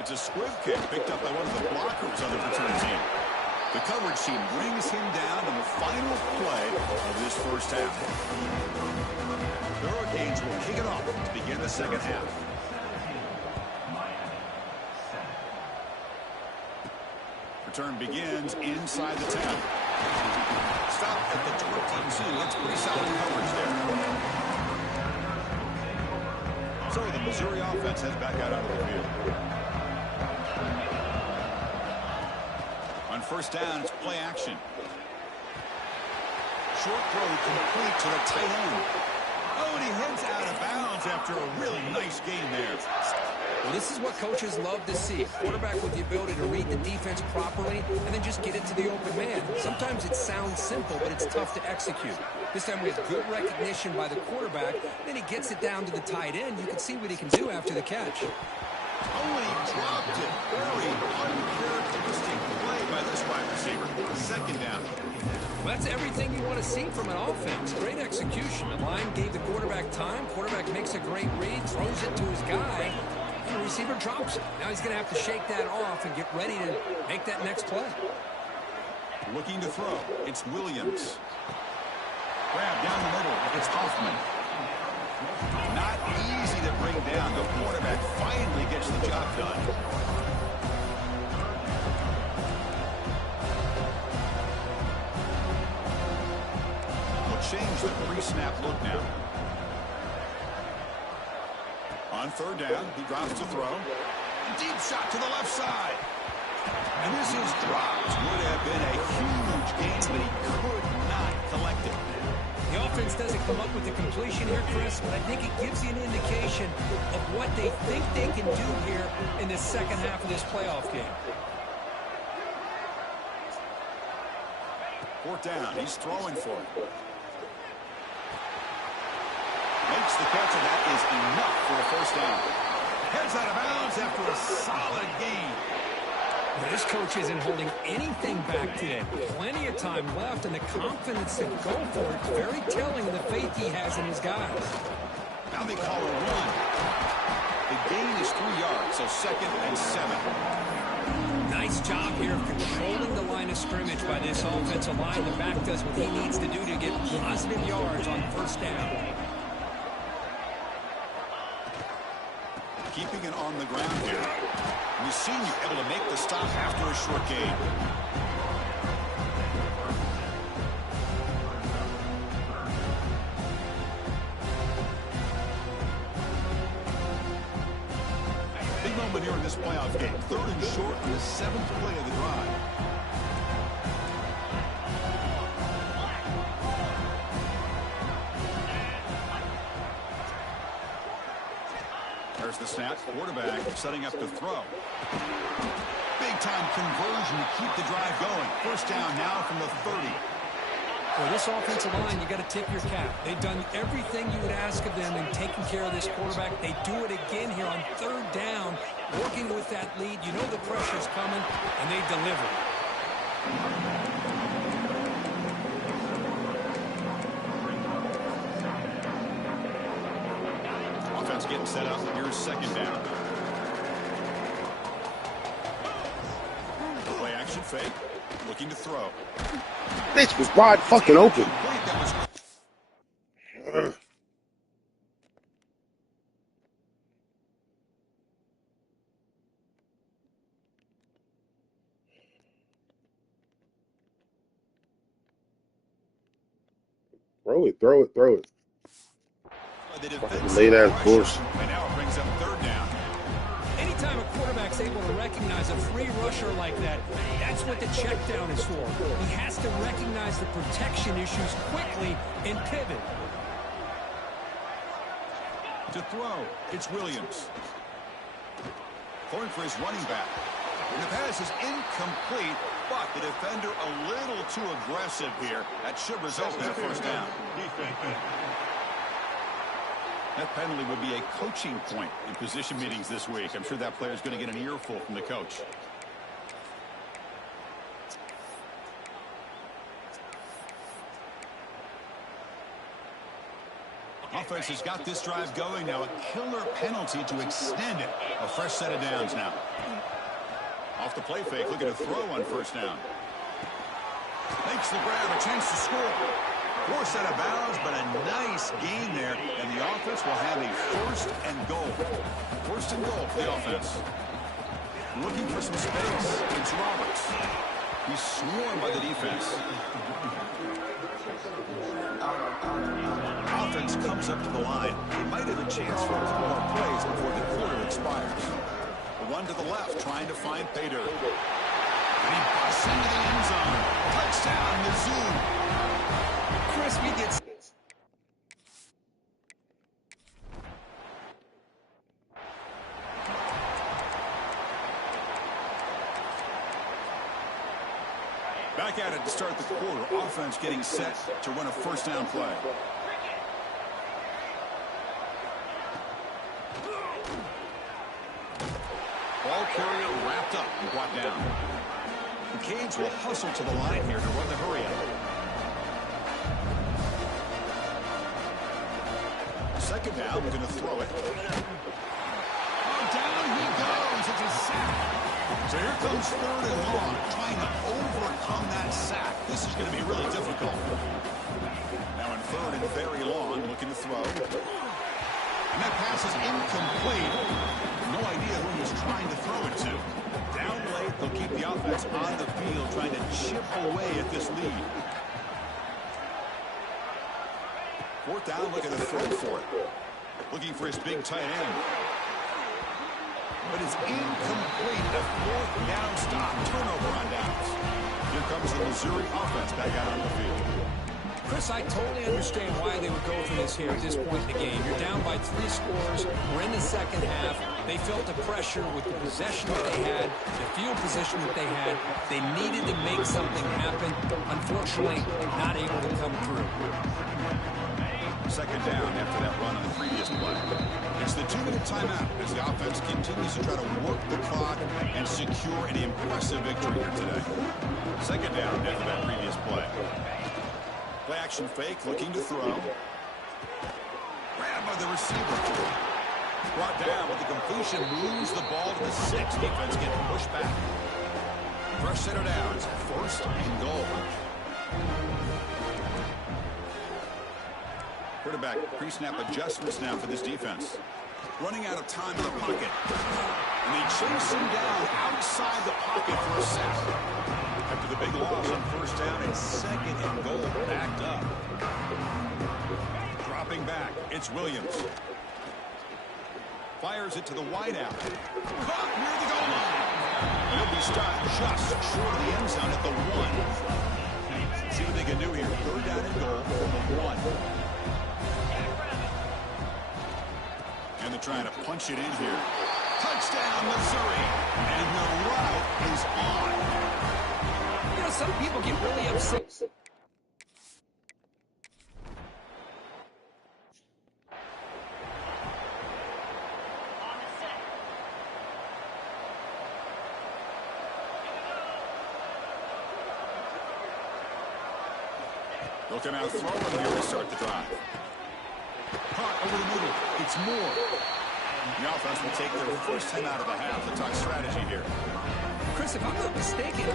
It's a squib kick picked up by one of the blockers on the return team. The coverage team brings him down in the final play of this first half. The Hurricanes will kick it off to begin the second half. Return begins inside the 10. Stop at the 22. That's pretty solid coverage there. So the Missouri offense heads back out onto the field. On first down, it's play action. Short throw complete to the tight end. Oh, and he heads out of bounds after a really nice game there. Well, this is what coaches love to see. A quarterback with the ability to read the defense properly and then just get it to the open man. Sometimes it sounds simple, but it's tough to execute. This time we have good recognition by the quarterback. Then he gets it down to the tight end. You can see what he can do after the catch. Oh, he dropped it. Very uncharacteristic play by this wide receiver. Second down. Well, that's everything you want to see from an offense. Great execution. The line gave the quarterback time. Quarterback makes a great read, throws it to his guy, and the receiver drops it. Now he's going to have to shake that off and get ready to make that next play. Looking to throw. It's Williams. Grab down the middle. It's Hoffman. Not easy to bring down. The quarterback finally gets the job done. We'll change the pre-snap look now. On third down, he drops to throw. Deep shot to the left side. And this is dropped. Would have been a huge gain, but he could not collect it. The offense doesn't come up with the completion here, Chris, but I think it gives you an indication of what they think they can do here in the second half of this playoff game. Fourth down. He's throwing for it. Makes the catch, and that is enough for a first down. Heads out of bounds after a solid gain. Well, this coach isn't holding anything back today. Plenty of time left, and the confidence to go for it. Very telling of the faith he has in his guys. Now they call a run. The gain is 3 yards, so 2nd and 7. Nice job here of controlling the line of scrimmage by this offensive line. The back does what he needs to do to get positive yards on first down. Keeping it on the ground here. We've seen you able to make the stop after a short gain. Big moment here in this playoff game. 3rd and short on the 7th play of the drive. There's the snap. Quarterback setting up to throw. Big-time conversion to keep the drive going. First down now from the 30. For this offensive line, you got to tip your cap. They've done everything you would ask of them in taking care of this quarterback. They do it again here on 3rd down, working with that lead. You know the pressure's coming, and they deliver. Getting set up. Here's 2nd down. Play action fake. Looking to throw. Bitch was wide fucking open. Throw it, throw it, throw it. Fucking lay that course. And now it brings up 3rd down. Anytime a quarterback's able to recognize a free rusher like that, that's what the check down is for. He has to recognize the protection issues quickly and pivot. To throw, it's Williams. Going for his running back. And the pass is incomplete, but the defender a little too aggressive here. That should result in a first down. That penalty would be a coaching point in position meetings this week. I'm sure that player is going to get an earful from the coach. Offense has got this drive going now. A killer penalty to extend it. A fresh set of downs now. Off the play fake, looking to throw on first down. Makes the grab, a chance to score. 4 set of bounds, but a nice gain there, and the offense will have a 1st and goal. 1st and goal for the offense. Looking for some space. It's Roberts. He's swarmed by the defense. Offense comes up to the line. They might have a chance for 2 more plays before the quarter expires. A run to the left, trying to find Pater. And he busts into the end zone. Touchdown, Mizz. Crispy gets... Back at it to start the quarter. Offense getting set to run a first down play. Ball carrier wrapped up and brought down. The Canes will hustle to the line here to run the hurry up. 2nd down, we're going to throw it. Oh, down he goes. It's a sack. So here comes 3rd and long, trying to overcome that sack. This is going to be really difficult. Now in 3rd and very long, looking to throw. And that pass is incomplete. No idea who he was trying to throw it to. Down late, they'll keep the offense on the field, trying to chip away at this lead. 4th down, looking to throw for it. Looking for his big tight end. But it's incomplete. A 4th down stop. Turnover on downs. Here comes the Missouri offense back out on the field. Chris, I totally understand why they would go for this here at this point in the game. You're down by 3 scores. We're in the 2nd half. They felt the pressure with the possession that they had, the field position that they had. They needed to make something happen. Unfortunately, not able to come through. Second down after that run on the previous play. It's the 2-minute timeout as the offense continues to try to work the clock and secure an impressive victory here today. Second down after that previous play. Play action fake, looking to throw. Grabbed by the receiver. Brought down with the completion, moves the ball to the 6. Defense getting pushed back. Fresh center downs, first and goal. Quarterback pre-snap adjustments now for this defense. Running out of time in the pocket. And they chase him down outside the pocket for a sack. After the big loss on first down, it's second and goal, backed up. Dropping back, it's Williams. Fires it to the wideout. Caught near the goal line. He'll be stopped just short of the end zone at the 1. See what they can do here. Third down and goal from the 1. And they're trying to punch it in here. Touchdown, Missouri. And the route is on. You know, some people get really upset. Looking out throwing here to start the drive. Caught over the middle. It's Moore. The offense will take their first 10 out of the half to talk strategy here. Chris, if I'm not mistaken,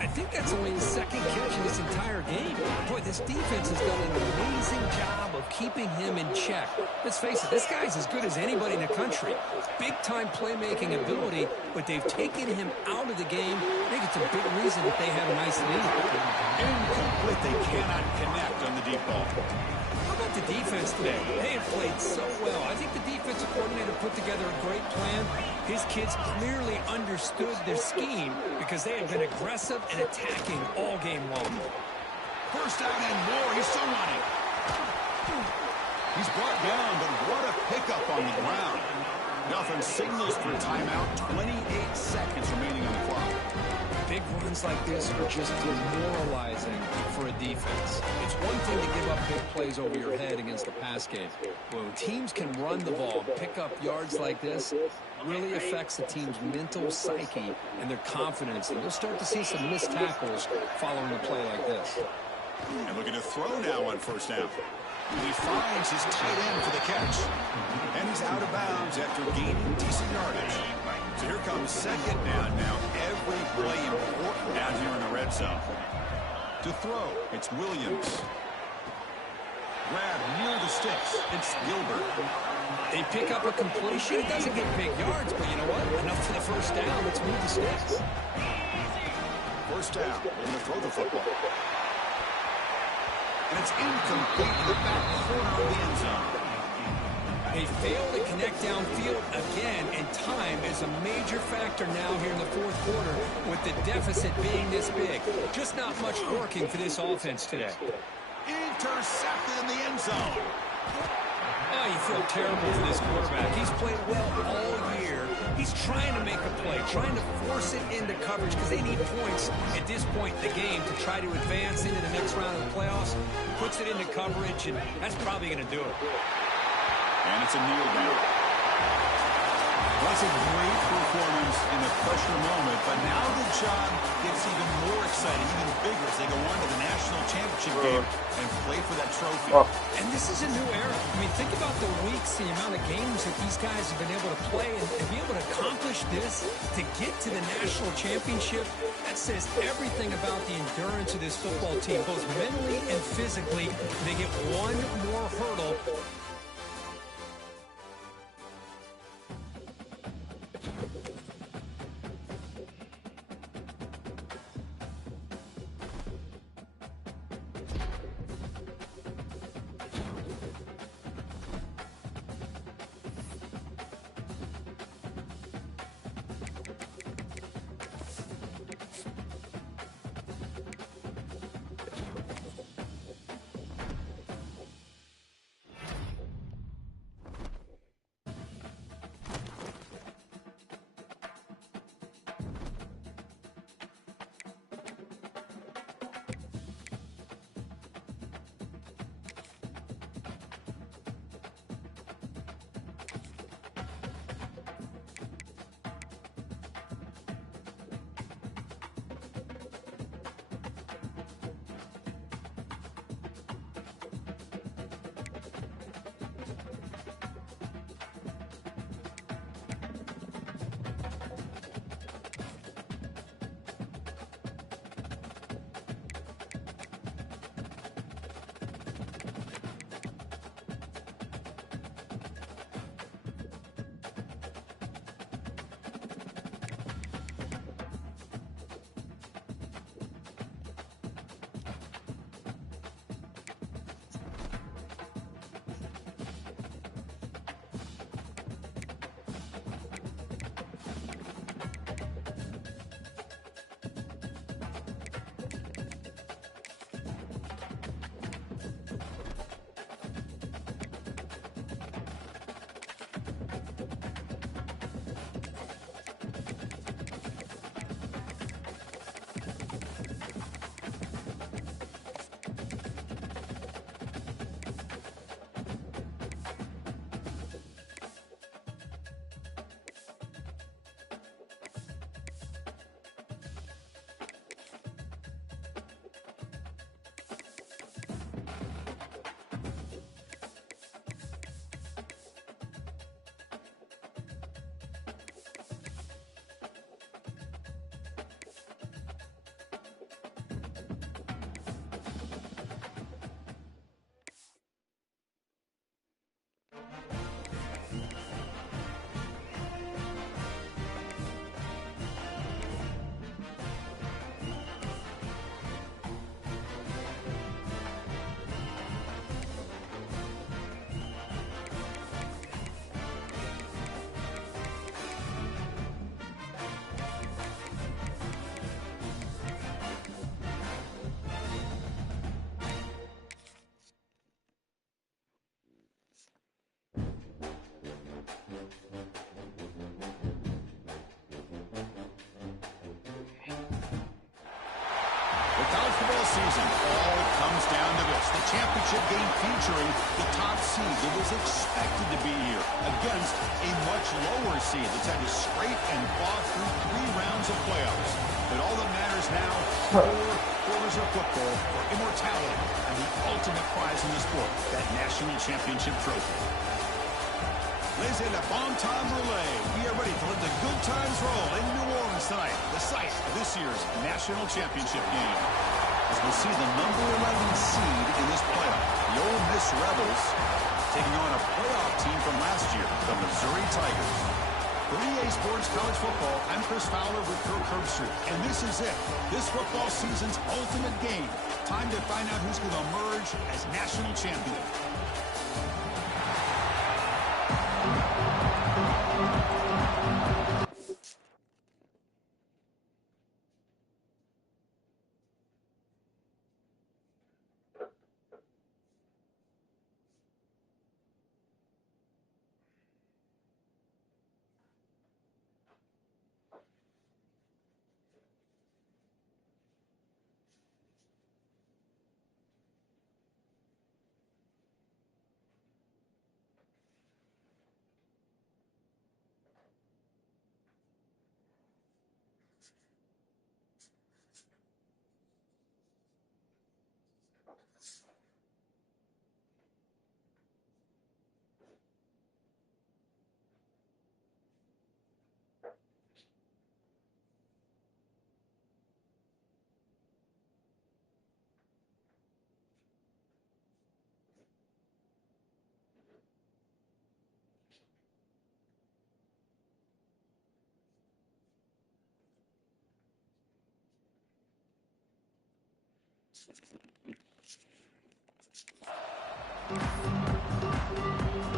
I think that's only his second catch in this entire game. Boy, this defense has done an amazing job of keeping him in check. Let's face it, this guy's as good as anybody in the country. Big-time playmaking ability, but they've taken him out of the game. I think it's a big reason that they have a nice lead. Incomplete. They cannot connect on the deep ball. How about the defense today? They have played so well. I think the defensive coordinator put together a great plan. His kids clearly understood their scheme because they had been aggressive and attacking all game long. First down and more. He's still running. He's brought down, but what a pickup on the ground. The offense signals for a timeout. 28 seconds remaining on the clock. Big runs like this are just demoralizing for a defense. It's one thing to give up big plays over your head against the pass game. When teams can run the ball, pick up yards like this, it really affects the team's mental psyche and their confidence. And you'll start to see some missed tackles following a play like this. And looking to throw now on first down. And he finds his tight end for the catch. And he's out of bounds after gaining decent yardage. So here comes second down now. Every play important down here in the red zone. To throw, it's Williams. Grab near the sticks. It's Gilbert. They pick up a completion. It doesn't get big yards, but you know what? Enough for the first down. Let's move the sticks. First down. We're going to throw the football. And it's incomplete in the back corner of the end zone. They fail to connect downfield again, and time is a major factor now here in the fourth quarter with the deficit being this big. Just not much working for this offense today. Intercepted in the end zone. Oh, you feel terrible for this quarterback. He's played well all year. He's trying to make a play, trying to force it into coverage because they need points at this point in the game to try to advance into the next round of the playoffs. Puts it into coverage, and that's probably going to do it. And it's a kneel down. That's a great performance in the pressure moment, but now the job gets even more exciting, even bigger as they go on to the national championship game and play for that trophy. And this is a new era. I mean, think about the weeks, the amount of games that these guys have been able to play and be able to accomplish this, to get to the national championship. That says everything about the endurance of this football team, both mentally and physically. They get one more hurdle. College football season all comes down to this. The championship game featuring the top seed that was expected to be here against a much lower seed that's had to scrape and claw through 3 rounds of playoffs. But all that matters now, 4 quarters of football for immortality and the ultimate prize in the sport, that national championship trophy. Ladies and bon temps relay. We are ready to let the good times roll in New Orleans tonight, the site of this year's national championship game. As we see the number 11 seed in this playoff, the Ole Miss Rebels taking on a playoff team from last year, the Missouri Tigers. For EA Sports College Football, I'm Chris Fowler with Kirk Herbstreit, and this is it. This football season's ultimate game. Time to find out who's going to emerge as national champion.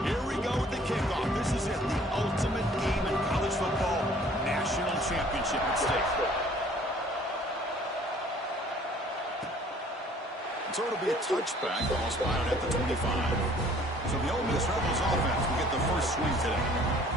Here we go with the kickoff. This is it, the ultimate game in college football, national championship at stake. So it'll be a touchback, ball spotted at the 25. So the Ole Miss Rebels offense will get the first swing today.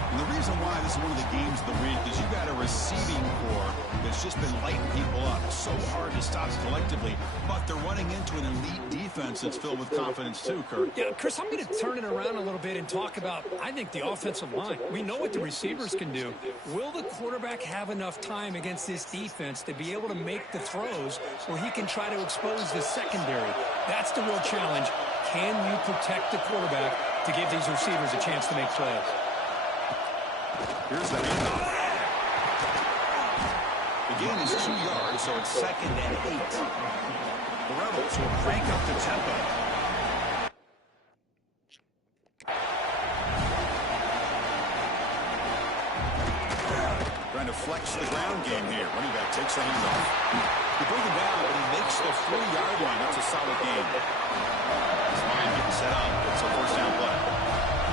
And the reason why this is one of the games of the week is you've got a receiving corps that's just been lighting people up. So hard to stop collectively, but they're running into an elite defense that's filled with confidence too, Kurt. Yeah, Chris, I'm going to turn it around a little bit and talk about, I think, the offensive line. We know what the receivers can do. Will the quarterback have enough time against this defense to be able to make the throws where he can try to expose the secondary? That's the real challenge. Can you protect the quarterback to give these receivers a chance to make plays? Here's the handoff. The gain is 2 yards, so it's 2nd and 8. The Rebels will crank up the tempo. Trying to flex the ground game here. Running back takes the handoff. He brings him down, but he makes the 3-yard line. That's a solid gain. This line getting set up. It's a first down play.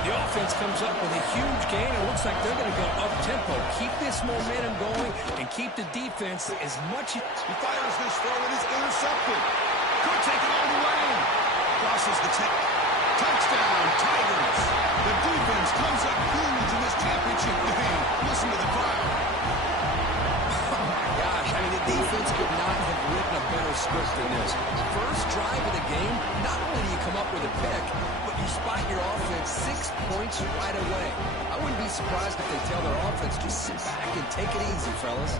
The offense comes up with a huge gain. It looks like they're going to go up-tempo. Keep this momentum going and keep the defense as much. He fires this throw and is intercepted. Could take it all the way. Crosses the 10. Touchdown, Tigers. The defense comes up huge in this championship game. Listen to the crowd. Oh, my gosh. I mean, the defense could not have written a better script than this. First drive of the game, not only do you come up with a pick, but you spot your offense 6 points right away. I wouldn't be surprised if they tell their offense, just sit back and take it easy, fellas.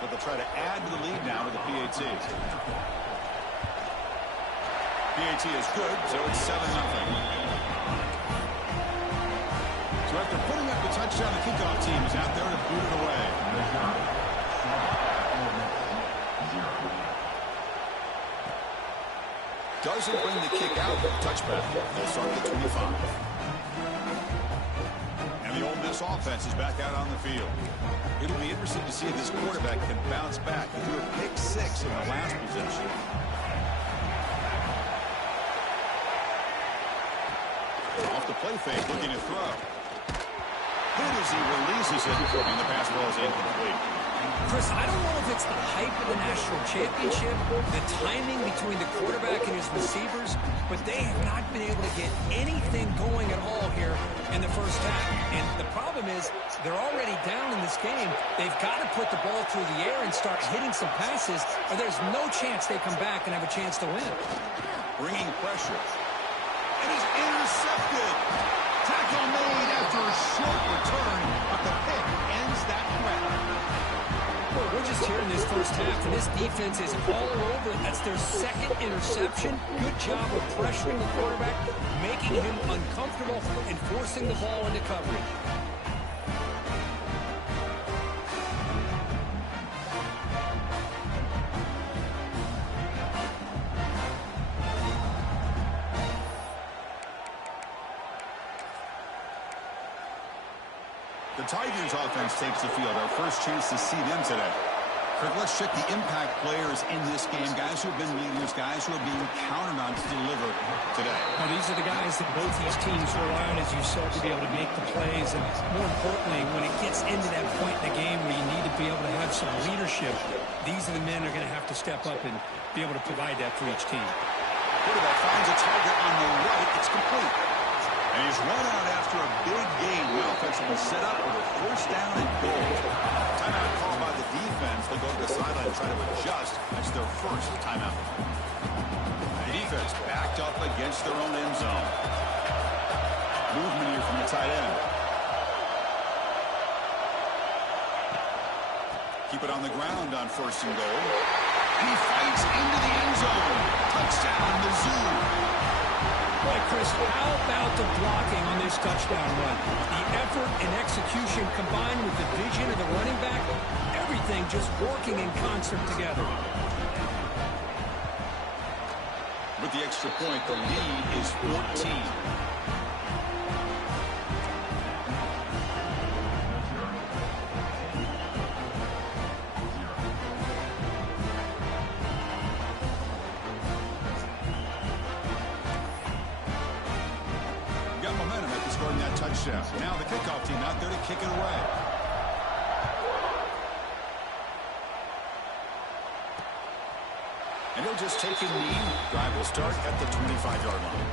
So they'll try to add to the lead now with the PAT. PAT is good, so it's 7-0. So after putting up the touchdown, the kickoff team is out there to boot it away. Doesn't bring the kick out, touchback. They'll start at the 25. And the Ole Miss offense is back out on the field. It'll be interesting to see if this quarterback can bounce back. He threw a pick-6 in the last possession. Off the play fake, looking to throw. Hit as he releases it, and the pass ball is incomplete. Chris, I don't know if it's the hype of the national championship, the timing between the quarterback and his receivers, but they have not been able to get anything going at all here in the first half. And the problem is they're already down in this game. They've got to put the ball through the air and start hitting some passes, or there's no chance they come back and have a chance to win. Bringing pressure. It is intercepted. Tackle made after a short return, but the pick ends that threat. Well, we're just here in this first half, and this defense is all over it. That's their second interception. Good job of pressuring the quarterback, making him uncomfortable, and forcing the ball into coverage. The Tigers offense takes the field. Our first chance to see them today. Kirk, let's check the impact players in this game. Guys who have been leaders, guys who are being counted on to deliver today. Well, these are the guys that both these teams rely on, as you said, to be able to make the plays. And more importantly, when it gets into that point in the game where you need to be able to have some leadership, these are the men that are going to have to step up and be able to provide that for each team. Quarterback finds a target on the right. It's complete. And he's run out after a big gain. The offense will be set up with a first down and goal. Timeout called by the defense. They'll go to the sideline and try to adjust. That's their first timeout. The defense backed up against their own end zone. Movement here from the tight end. Keep it on the ground on first and goal. And he fights into the end zone. Touchdown, Mizz. Boy, Chris, how about the blocking on this touchdown run? The effort and execution combined with the vision of the running back, everything just working in concert together. With the extra point, the lead is 14. Touchdown. Now the kickoff team out there to kick it away. And he'll just take a knee. Drive will start at the 25-yard line.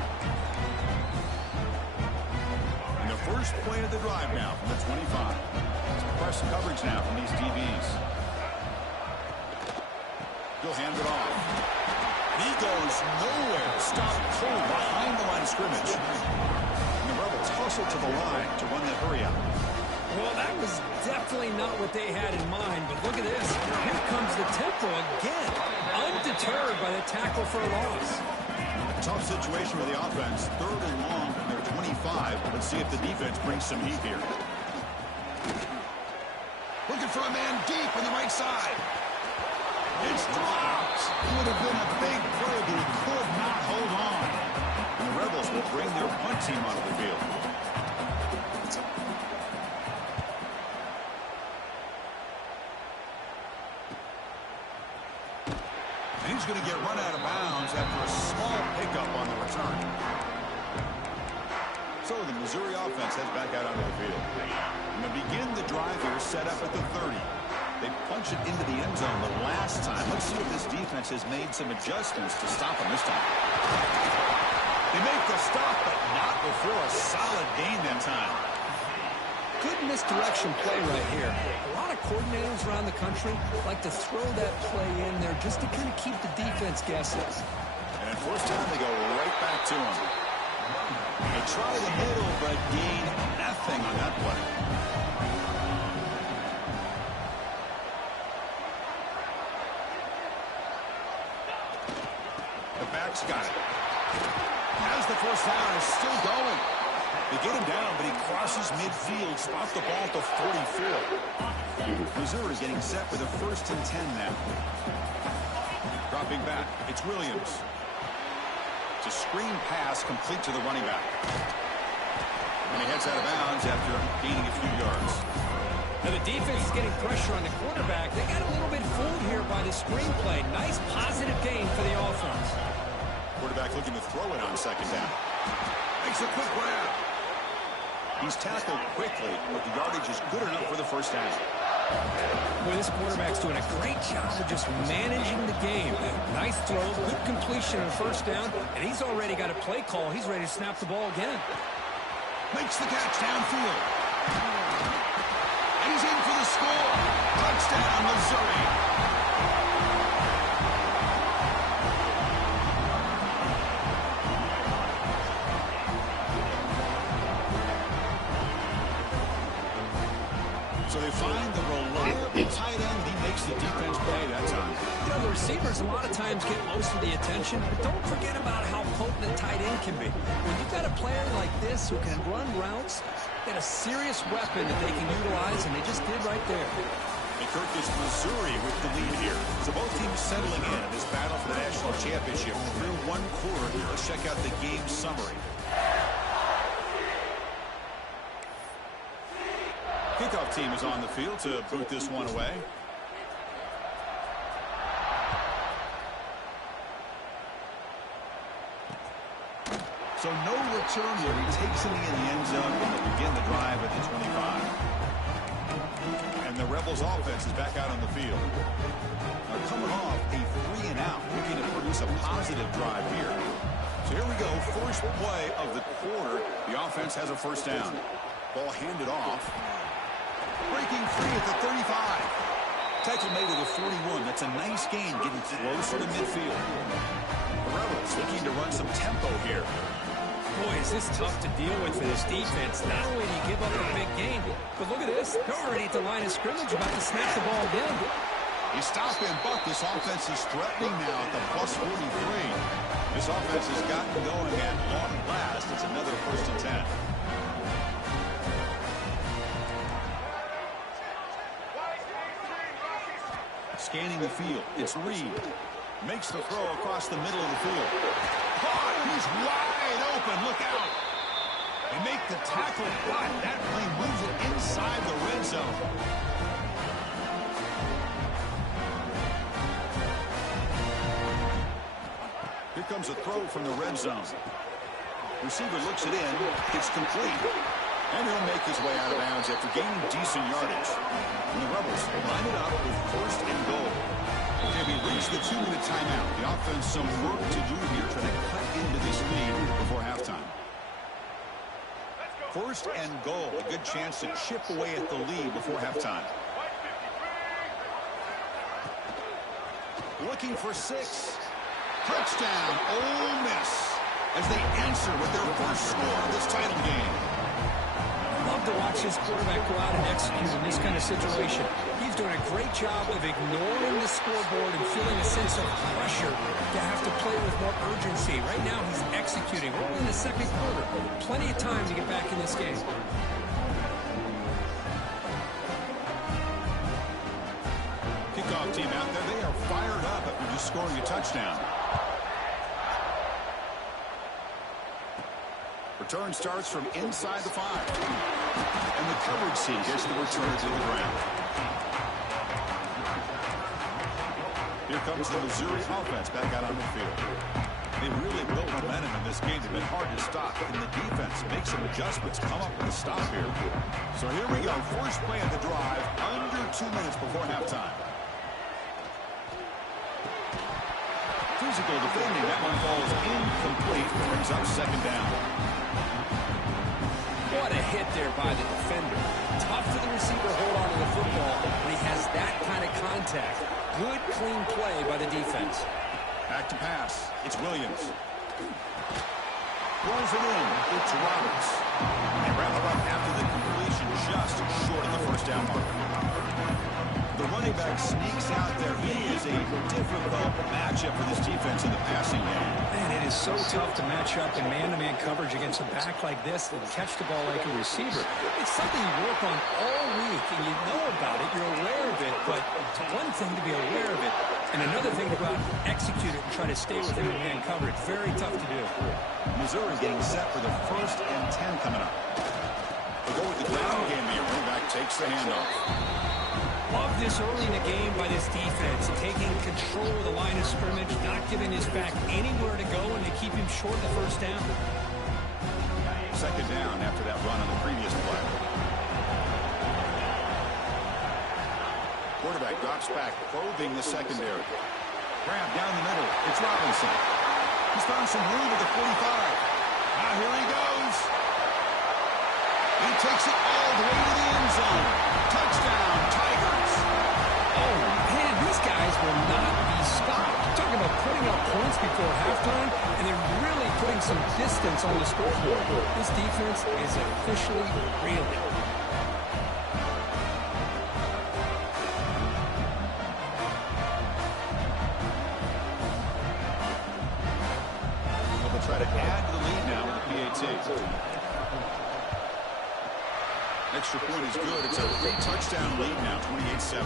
And the first play of the drive now from the 25. It's press coverage now from these DBs. He'll hand it off. He goes nowhere. Stop cold behind the line of scrimmage. Hustle to the line to run the hurry out. Well, that was definitely not what they had in mind, but look at this. Here comes the tempo again, undeterred by the tackle for a loss. A tough situation for the offense. 3rd and long from their 25. Let's see if the defense brings some heat here. Looking for a man deep on the right side. It's dropped. It would have been a big play, but he could not hold on. And the Rebels will bring their punt team onto the field. And he's going to get run out of bounds after a small pickup on the return. So the Missouri offense heads back out onto the field. And they begin the drive here set up at the 30. They punch it into the end zone the last time. Let's see if this defense has made some adjustments to stop them this time. They make the stop, but not before a solid gain that time. Good misdirection play right here. A lot of coordinators around the country like to throw that play in there just to kind of keep the defense guessing. And at first down, they go right back to him. They try the middle, but gain nothing on that play. The back's got it. As the first down is still going. They get him down, but he crosses midfield, spots the ball at the 44. Missouri getting set with a 1st and 10 now. Dropping back, it's Williams. It's a screen pass complete to the running back. And he heads out of bounds after gaining a few yards. Now the defense is getting pressure on the quarterback. They got a little bit fooled here by the screen play. Nice positive gain for the offense. Quarterback looking to throw it on 2nd down. Makes a quick grab. He's tackled quickly, but the yardage is good enough for the 1st down. Well, this quarterback's doing a great job of just managing the game. Nice throw, good completion on first down, and he's already got a play call. He's ready to snap the ball again. Makes the catch downfield. And he's in for the score. Touchdown, Missouri. So they find the reliable tight end. He makes the defense pay that time. You know, the receivers a lot of times get most of the attention, but don't forget about how potent a tight end can be. When you've got a player like this who can run routes, get a serious weapon that they can utilize, and they just did right there. And Kirk, is Missouri with the lead here. So both teams settling in this battle for the national championship through one quarter. Let's check out the game summary. Kickoff team is on the field to boot this one away. So no return here. He takes it in the end zone and they begin the drive at the 25. And the Rebels offense is back out on the field. Now coming off a 3-and-out, looking to produce a positive drive here. So here we go, first play of the quarter. The offense has a first down. Ball handed off. Breaking free at the 35. Tackle made at the 41. That's a nice gain, getting closer to midfield. The Rebels looking to run some tempo here. Boy, is this tough to deal with for this defense. Not only do you give up a big gain, but look at this. They're already at the line of scrimmage, about to snap the ball again. You stop and buck. This offense is threatening now at the plus 43. This offense has gotten going at long last. It's another first and 10. Scanning the field, it's Reed. Makes the throw across the middle of the field. Caught, he's wide open, look out. They make the tackle, but that play moves it inside the red zone. Here comes a throw from the red zone. Receiver looks it in, it's complete. And he'll make his way out of bounds after gaining decent yardage. And the Rebels line it up with first and goal. Okay, we reached the 2-minute timeout. The offense some work to do here, trying to cut into this lead before halftime. First and goal, a good chance to chip away at the lead before halftime. Looking for 6. Touchdown, Ole Miss, as they answer with their first score of this title game. Love to watch this quarterback go out and execute in this kind of situation. He's doing a great job of ignoring the scoreboard and feeling a sense of pressure to have to play with more urgency. Right now, he's executing. We're only in the second quarter. Plenty of time to get back in this game. Kickoff team out there. They are fired up after just scoring a touchdown. Return starts from inside the 5. And the coverage team gets the return to the ground. Here comes the Missouri offense back out on the field. They really built momentum in this game. They've been hard to stop. And the defense makes some adjustments, come up with a stop here. So here we go. First play of the drive, under 2 minutes before halftime. Physical defending. That one falls incomplete. Brings up second down. What a hit there by the defender. Tough for the receiver to hold on to the football when he has that kind of contact. Good, clean play by the defense. Back to pass. It's Williams. Rolls it in. It's Roberts. They wrap it up after the completion, just short of the first down mark. The running back sneaks out there. He is a difficult matchup for this defense in the passing game. Man, it is so tough to match up in man-to-man coverage against a back like this and catch the ball like a receiver. It's something you work on all week, and you know about it. You're aware of it, but it's one thing to be aware of it, and another thing to go out and execute it and try to stay within man coverage. Very tough to do. Missouri getting set for the first and 10 coming up. We'll go with the ground game here. Running back takes the handoff. Love this early in the game by this defense, taking control of the line of scrimmage, not giving his back anywhere to go, and they keep him short of the first down. Second down after that run on the previous play. quarterback drops back, probing the secondary. Grab down the middle. It's Robinson. He's found some room at the 45. Now here he goes. He takes it all the way to the end zone. Touchdown, Tigers. Oh, man, these guys will not be stopped. Talking about putting up points before halftime, and they're really putting some distance on the scoreboard. This defense is officially reeling. They'll try to add to the lead now with the PAT. Extra point is good. It's a 3-touchdown lead now, 28-7.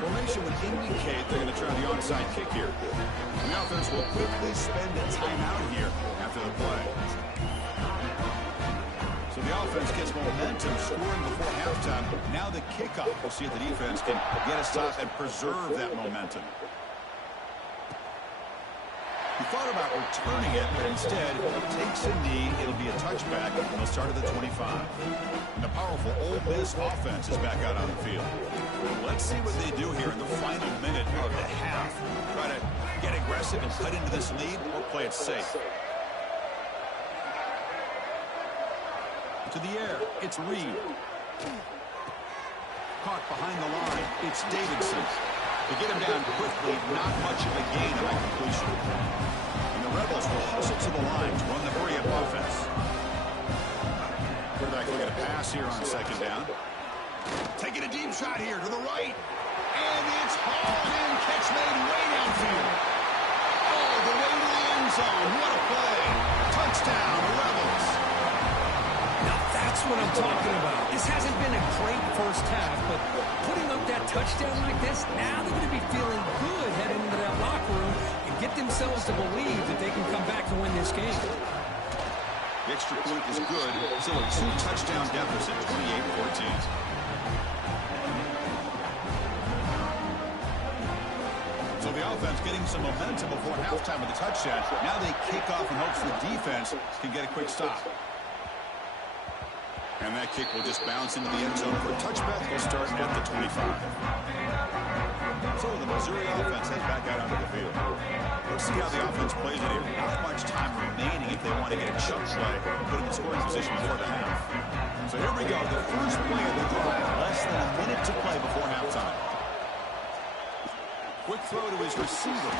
Formation would indicate they're going to try the onside kick here. And the offense will quickly spend a timeout here after the play. So the offense gets momentum scoring before halftime. Now the kickoff. We'll see if the defense can get a stop and preserve that momentum. He thought about returning it, but instead takes a knee. It'll be a touchback, and they'll start at the 25. And the powerful Ole Miss offense is back out on the field. Let's see what they do here in the final minute of the half. Try to get aggressive and cut into this lead, or play it safe. To the air, it's Reed. Caught behind the line, it's Davidson. To get him down quickly, not much of a gain on that completion. And the Rebels will hustle to the line to run the hurry-up offense. Quarterback looking to pass here on second down. Taking a deep shot here to the right. And it's hauled in. Catch made way downfield. All the way to the end zone. What a play. Touchdown, Rebels. Now that's what I'm talking about. This hasn't been a great first half, but putting up that touchdown like this, now they're going to be feeling good heading into that locker room and get themselves to believe that they can come back and win this game. The extra point is good. Still a 2-touchdown deficit, 28-14. So the offense getting some momentum before halftime with the touchdown. Now they kick off in hopes the defense can get a quick stop. And that kick will just bounce into the end zone for a touchback. They'll start at the 25. So the Missouri offense heads back out onto the field. Let's see how the offense plays it here. Not much time remaining if they want to get a chunk play and put in the scoring position before the half. So here we go. The first play of the drive. Less than a minute to play before halftime. Quick throw to his receiver.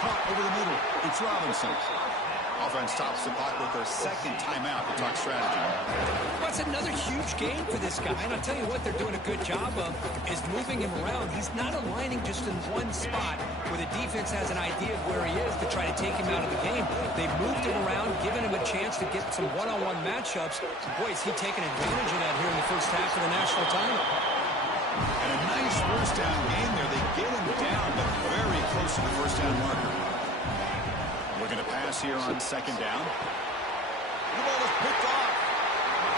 Caught over the middle. It's Robinson. Offense tops the clock with their second timeout to talk strategy. That's another huge game for this guy, and I'll tell you what they're doing a good job of is moving him around. He's not aligning just in one spot where the defense has an idea of where he is to try to take him out of the game. They've moved him around, given him a chance to get some one-on-one matchups. Boy, is he taking advantage of that here in the first half of the national title. And a nice first down game there. They get him down, but very close to the first down marker. Looking to pass here on second down. The ball is picked off.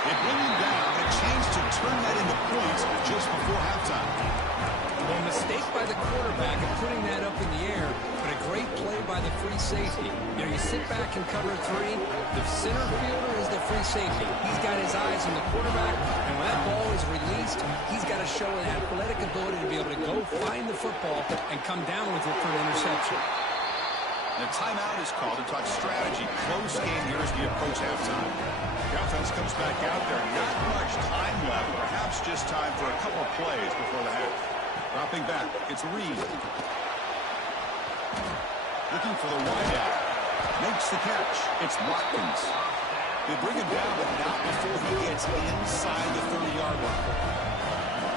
They bring him down. A chance to turn that into points just before halftime. Well, a mistake by the quarterback of putting that up in the air, but a great play by the free safety. You know, you sit back and cover three. The center fielder is the free safety. He's got his eyes on the quarterback, and when that ball is released, he's got to show an athletic ability to be able to go find the football and come down with it for an interception. The timeout is called to talk strategy. Close game here as we approach halftime. The offense comes back out there. Not much time left. Perhaps just time for a couple plays before the half. Dropping back, it's Reed. Looking for the wideout. Makes the catch. It's Watkins. They bring him down, but not before he gets inside the 30-yard line.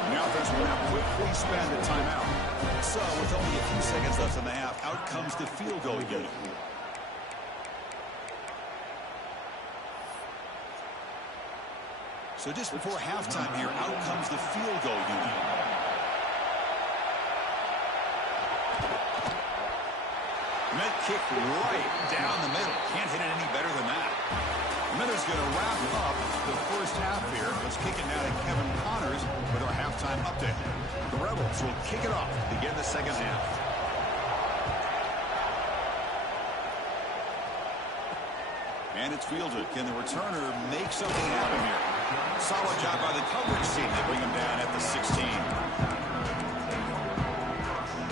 The offense will now quickly spend the timeout. So, with only a few seconds left in the half, out comes the field goal unit. So just before halftime here, out comes the field goal unit. And that kick right down the middle. Can't hit it any better than that. Miller's going to wrap up the first half here. Let's kick it now to Kevin Connors with our halftime update. The Rebels will kick it off to begin the second half. And it's fielded. Can the returner make something happen here? Solid job by the coverage team. They bring him down at the 16.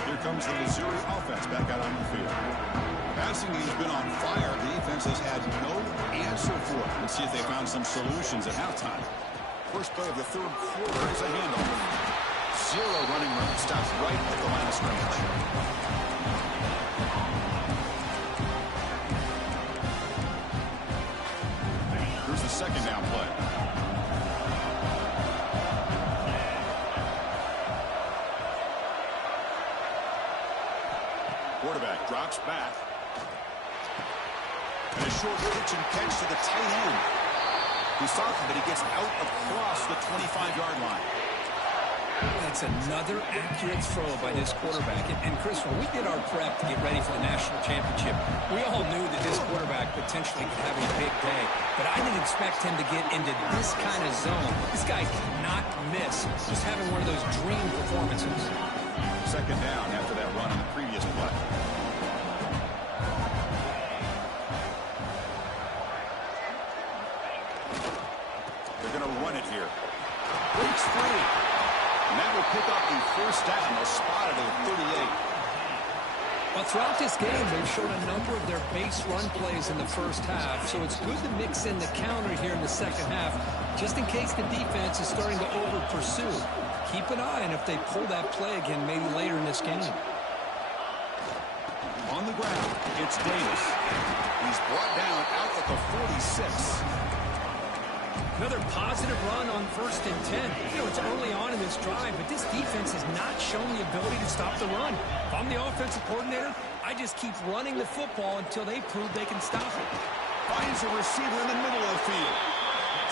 Here comes the Missouri offense back out on the field. Passing game's been on fire. The defense has had no answer for it. Let's see if they found some solutions at halftime. First play of the third quarter is a handoff. Zero running room. Stops right at the line of scrimmage. Here's the second down play. Quarterback drops back. And a short pitch and catch to the tight end. He saw it, but he gets out across the 25-yard line. That's another accurate throw by this quarterback. And Chris, when we did our prep to get ready for the national championship, we all knew that this quarterback potentially could have a big day. But I didn't expect him to get into this kind of zone. This guy cannot miss. Just having one of those dream performances. Second down after that run on the previous play. They're going to run it here. Breaks free. And that will pick up the first down. They'll spot it at 38. Well, throughout this game, they've shown a number of their base run plays in the first half, so it's good to mix in the counter here in the second half, just in case the defense is starting to over-pursue. Keep an eye on if they pull that play again maybe later in this game. On the ground, it's Davis. He's brought down out at the 46. Another positive run on 1st and 10. You know, it's early on in this drive, but this defense has not shown the ability to stop the run. If I'm the offensive coordinator, I just keep running the football until they prove they can stop it. Finds a receiver in the middle of the field.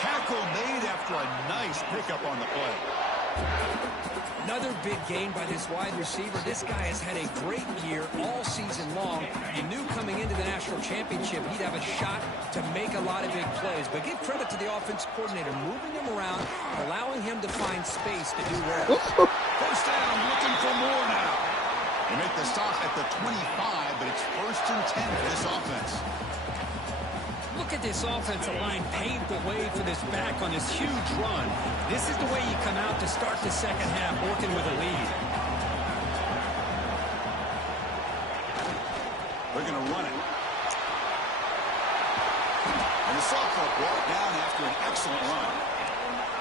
Tackle made after a nice pickup on the play. Another big gain by this wide receiver. This guy has had a great year all season long. You knew coming into the national championship he'd have a shot to make a lot of big plays. But give credit to the offensive coordinator, moving him around, allowing him to find space to do well. First down, looking for more now. They make the stop at the 25, but it's 1st and 10 for this offense. Look at this offensive line paved the way for this back on this huge run. This is the way you come out to start the second half, working with a lead. They're going to run it. And the sophomore brought down after an excellent run.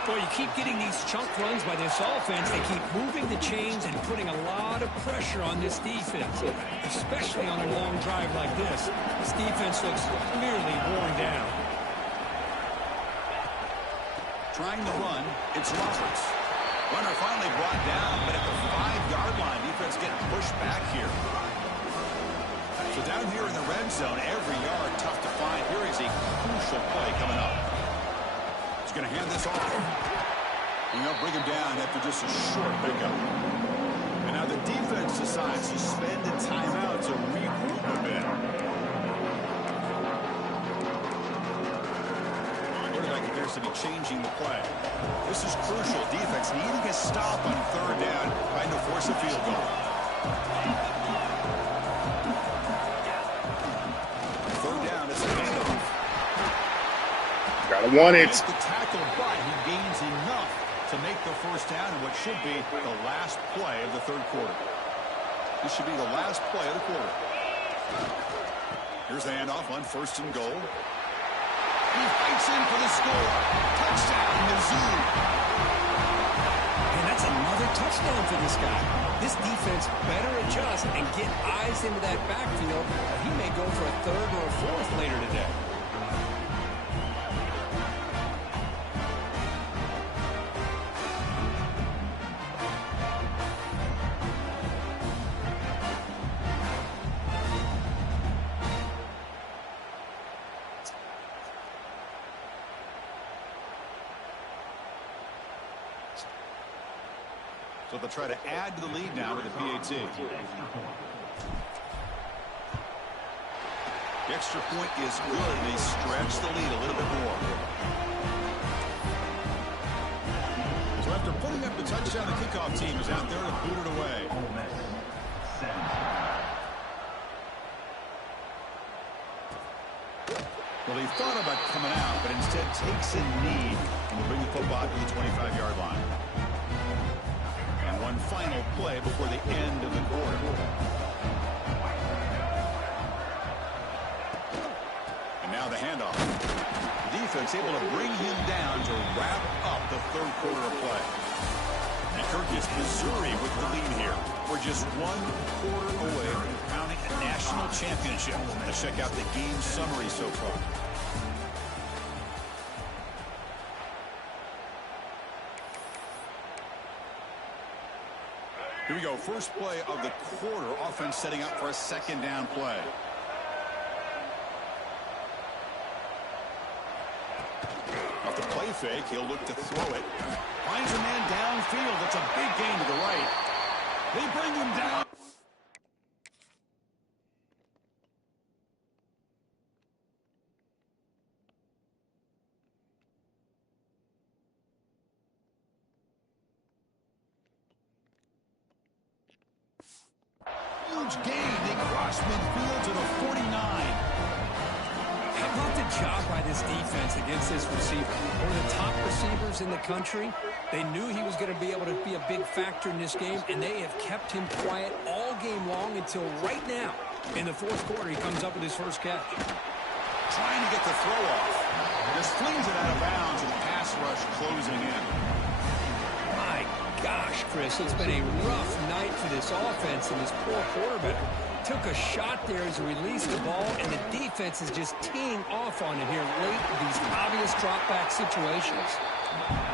Well, you keep getting these chunk runs by this offense. They keep moving the chains and putting a lot of pressure on this defense, especially on a long drive like this. This defense looks clearly worn down. Trying to run, it's Roberts. Runner finally brought down, but at the 5-yard line, defense getting pushed back here. So down here in the red zone, every yard tough to find. Here is a crucial play coming up. He's going to hand this off. And they'll bring him down after just a short pickup. And now the defense decides to spend a timeout to regroup a bit. Quarterback appears to be changing the play. This is crucial. Defense needing a stop on 3rd down, trying to force a field goal. 3rd down is a handoff. Gotta want it. The tackle, but he gains enough to make the first down in what should be the last play of the third quarter. This should be the last play of the quarter. Here's the handoff on 1st and goal. He fights in for the score. Touchdown, Mizz. And that's another touchdown for this guy. This defense better adjust and get eyes into that backfield. He may go for a 3rd or a 4th later today. So they'll try to add to the lead now with the PAT. The extra point is good. They stretch the lead a little bit more. So after putting up the touchdown, the kickoff team is out there to boot it away. Well, he thought about coming out, but instead takes a knee and will bring the football to the 25-yard line. And one final play before the end of the quarter. And now the handoff. The defense able to bring him down to wrap up the third quarter of play. And Kirk gets Missouri with the lead here. We're just one quarter away from crowning a national championship. Let's check out the game summary so far. Here we go. First play of the quarter. Offense setting up for a second down play. Off the play fake, he'll look to throw it. Finds a man downfield. It's a big gain to the right. They bring him down. Huge gain. They cross midfield to the 49. How about the job by this defense against this receiver? One of the top receivers in the country. They knew he was going to be able to be a big factor in this game, and they have kept him quiet all game long until right now. In the fourth quarter, he comes up with his first catch. Trying to get the throw off. Just flings it out of bounds, and the pass rush closing in. My gosh, Chris, it's been a rough night for this offense, and this poor quarterback took a shot there as he released the ball, and the defense is just teeing off on it here late in these obvious drop-back situations.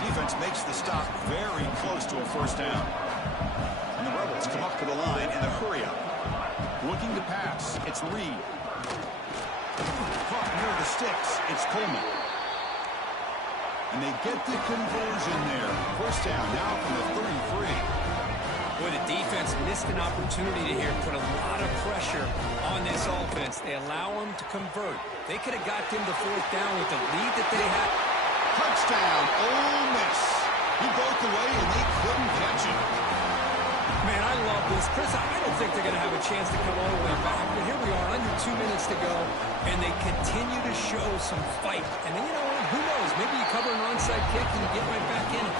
Defense makes the stop very close to a first down. And the Rebels come up to the line in the hurry-up. Looking to pass, it's Reed. Caught near the sticks, it's Coleman. And they get the conversion there. First down now from the 33. Boy, the defense missed an opportunity to here put a lot of pressure on this offense. They allow them to convert. They could have got them to fourth down with the lead that they had. Touchdown, Ole Miss. He broke away and they couldn't catch him. Man, I love this. Chris, I don't think they're going to have a chance to come all the way back. But here we are, under 2 minutes to go, and they continue to show some fight. And then, you know what? Who knows? Maybe you cover an onside kick and you get right back in it.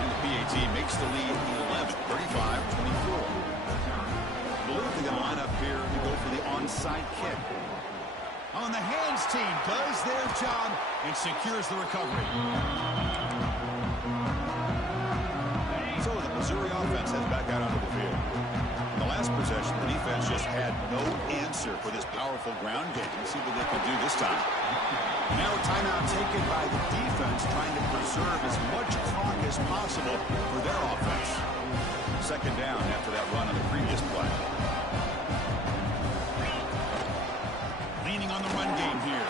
And the PAT makes the lead 11, 35-24. I believe they're going to line up here to go for the onside kick. On the hands team does their job and secures the recovery. So the Missouri offense heads back out onto the field. In the last possession, the defense just had no answer for this powerful ground game. Let's see what they can do this time. Now a timeout taken by the defense, trying to preserve as much clock as possible for their offense. Second down after that run on the previous play. Leaning on the run game here.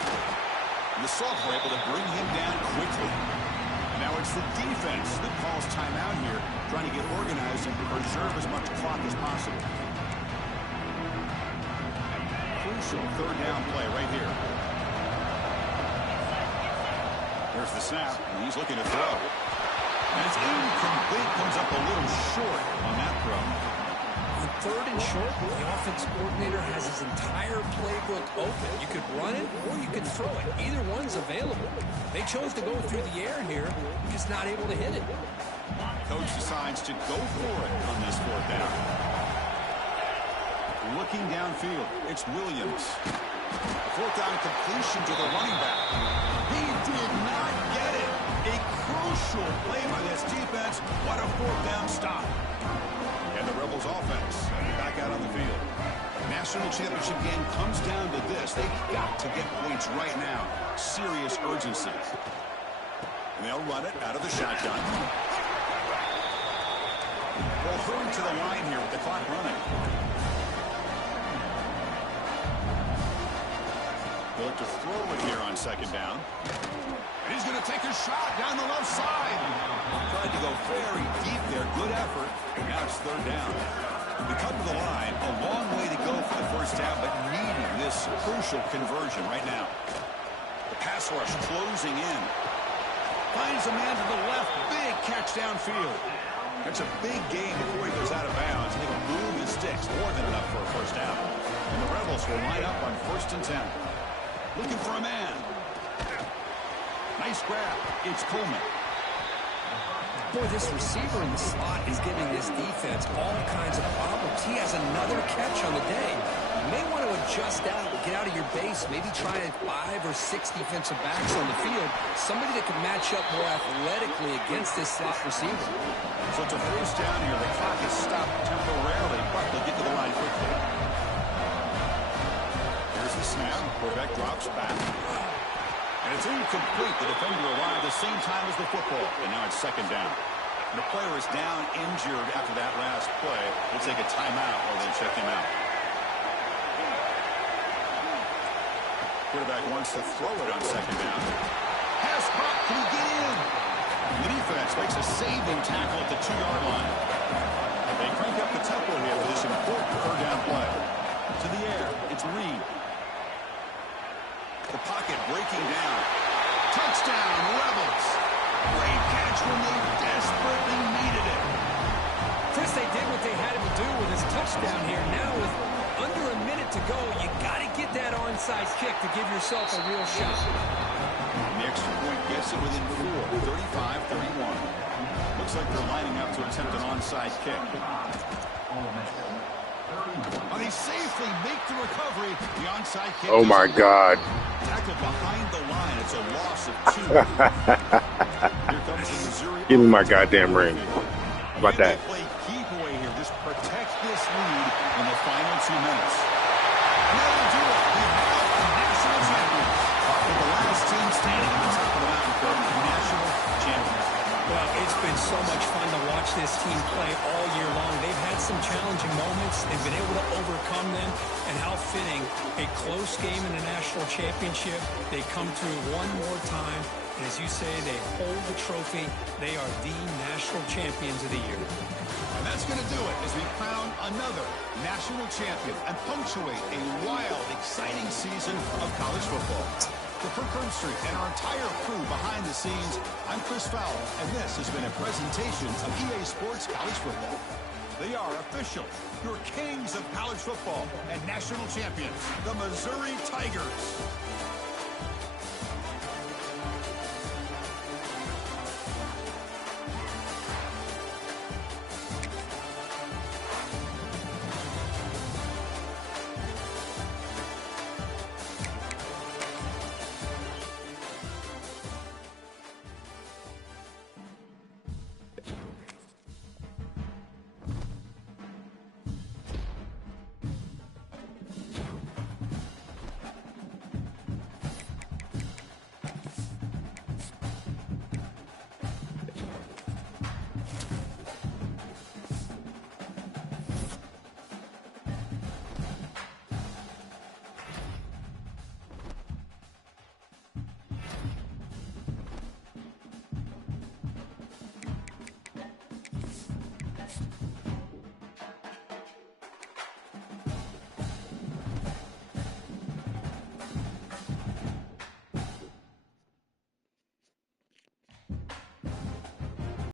And the Soft were able to bring him down quickly. Now it's the defense that calls timeout here, trying to get organized and preserve as much clock as possible. Crucial third down play right here. There's the snap, and he's looking to throw. And it's incomplete, comes up a little short on that throw. On third and short, the offense coordinator has his entire playbook open. You could run it or you could throw it. Either one's available. They chose to go through the air here, just not able to hit it. Coach decides to go for it on this fourth down. Looking downfield, it's Williams. Fourth down completion to the running back. He did not get it. A crucial play by this defense. What a fourth down stop. And the Rebels offense back out on the field. National championship game comes down to this. They've got to get points right now. Serious urgency. And they'll run it out of the shotgun. Well, hurry to the line here with the clock running. They'll look to throw it here on second down. And he's going to take a shot down the left side. Tried to go very deep there. Good effort. And now it's third down. We come to the line. A long way to go for the first down, but needing this crucial conversion right now. The pass rush closing in. Finds a man to the left. Big catch downfield. That's a big gain before he goes out of bounds. And he'll move his sticks. More than enough for a first down. And the Rebels will line up on 1st and 10. Looking for a man. Nice grab. It's Coleman. Boy, this receiver in the slot is giving this defense all kinds of problems. He has another catch on the day. You may want to adjust out, get out of your base, maybe try 5 or 6 defensive backs on the field, somebody that can match up more athletically against this slot receiver. So it's a first down here. The clock is stopped temporarily, but they'll get to the line quickly. Here's the snap. Quarterback drops back. And it's incomplete. The defender arrived the same time as the football. And now it's second down. And the player is down injured after that last play. We'll take a timeout while they check him out. Quarterback wants to throw it on second down. Pass caught. Can he get in? The defense makes a saving tackle at the 2-yard line. They crank up the tempo here for this important third down play. To the air. It's Reed. The pocket breaking down. Touchdown, Rebels. Great catch when they desperately needed it. Chris, they did what they had to do with his touchdown here. Now with under a minute to go, you got to get that onside kick to give yourself a real shot. And the extra point gets it within 4, 35-31. Looks like they're lining up to attempt an onside kick. Oh, they safely make the recovery. The onside kick. Oh my God. Tackled behind the line. It's a loss of 2. Here comes the Missouri. Give me my goddamn ring. How about that? They play keep away here. Just protect this lead in the final 2 minutes. And that'll do it. We have the national champions. With the last team standing at the top of the mountain for the national champions. Well, it's been so much fun to watch this team play all year long. They've had some challenging moments. They've been able to overcome them. And how fitting, a close game in the national championship. They come through one more time. And as you say, they hold the trophy. They are the national champions of the year. And that's going to do it as we crown another national champion and punctuate a wild, exciting season of college football. For Kirk Herbstreit and our entire crew behind the scenes, I'm Chris Fowler, and this has been a presentation of EA Sports College Football. They are official, your kings of college football and national champions, the Missouri Tigers.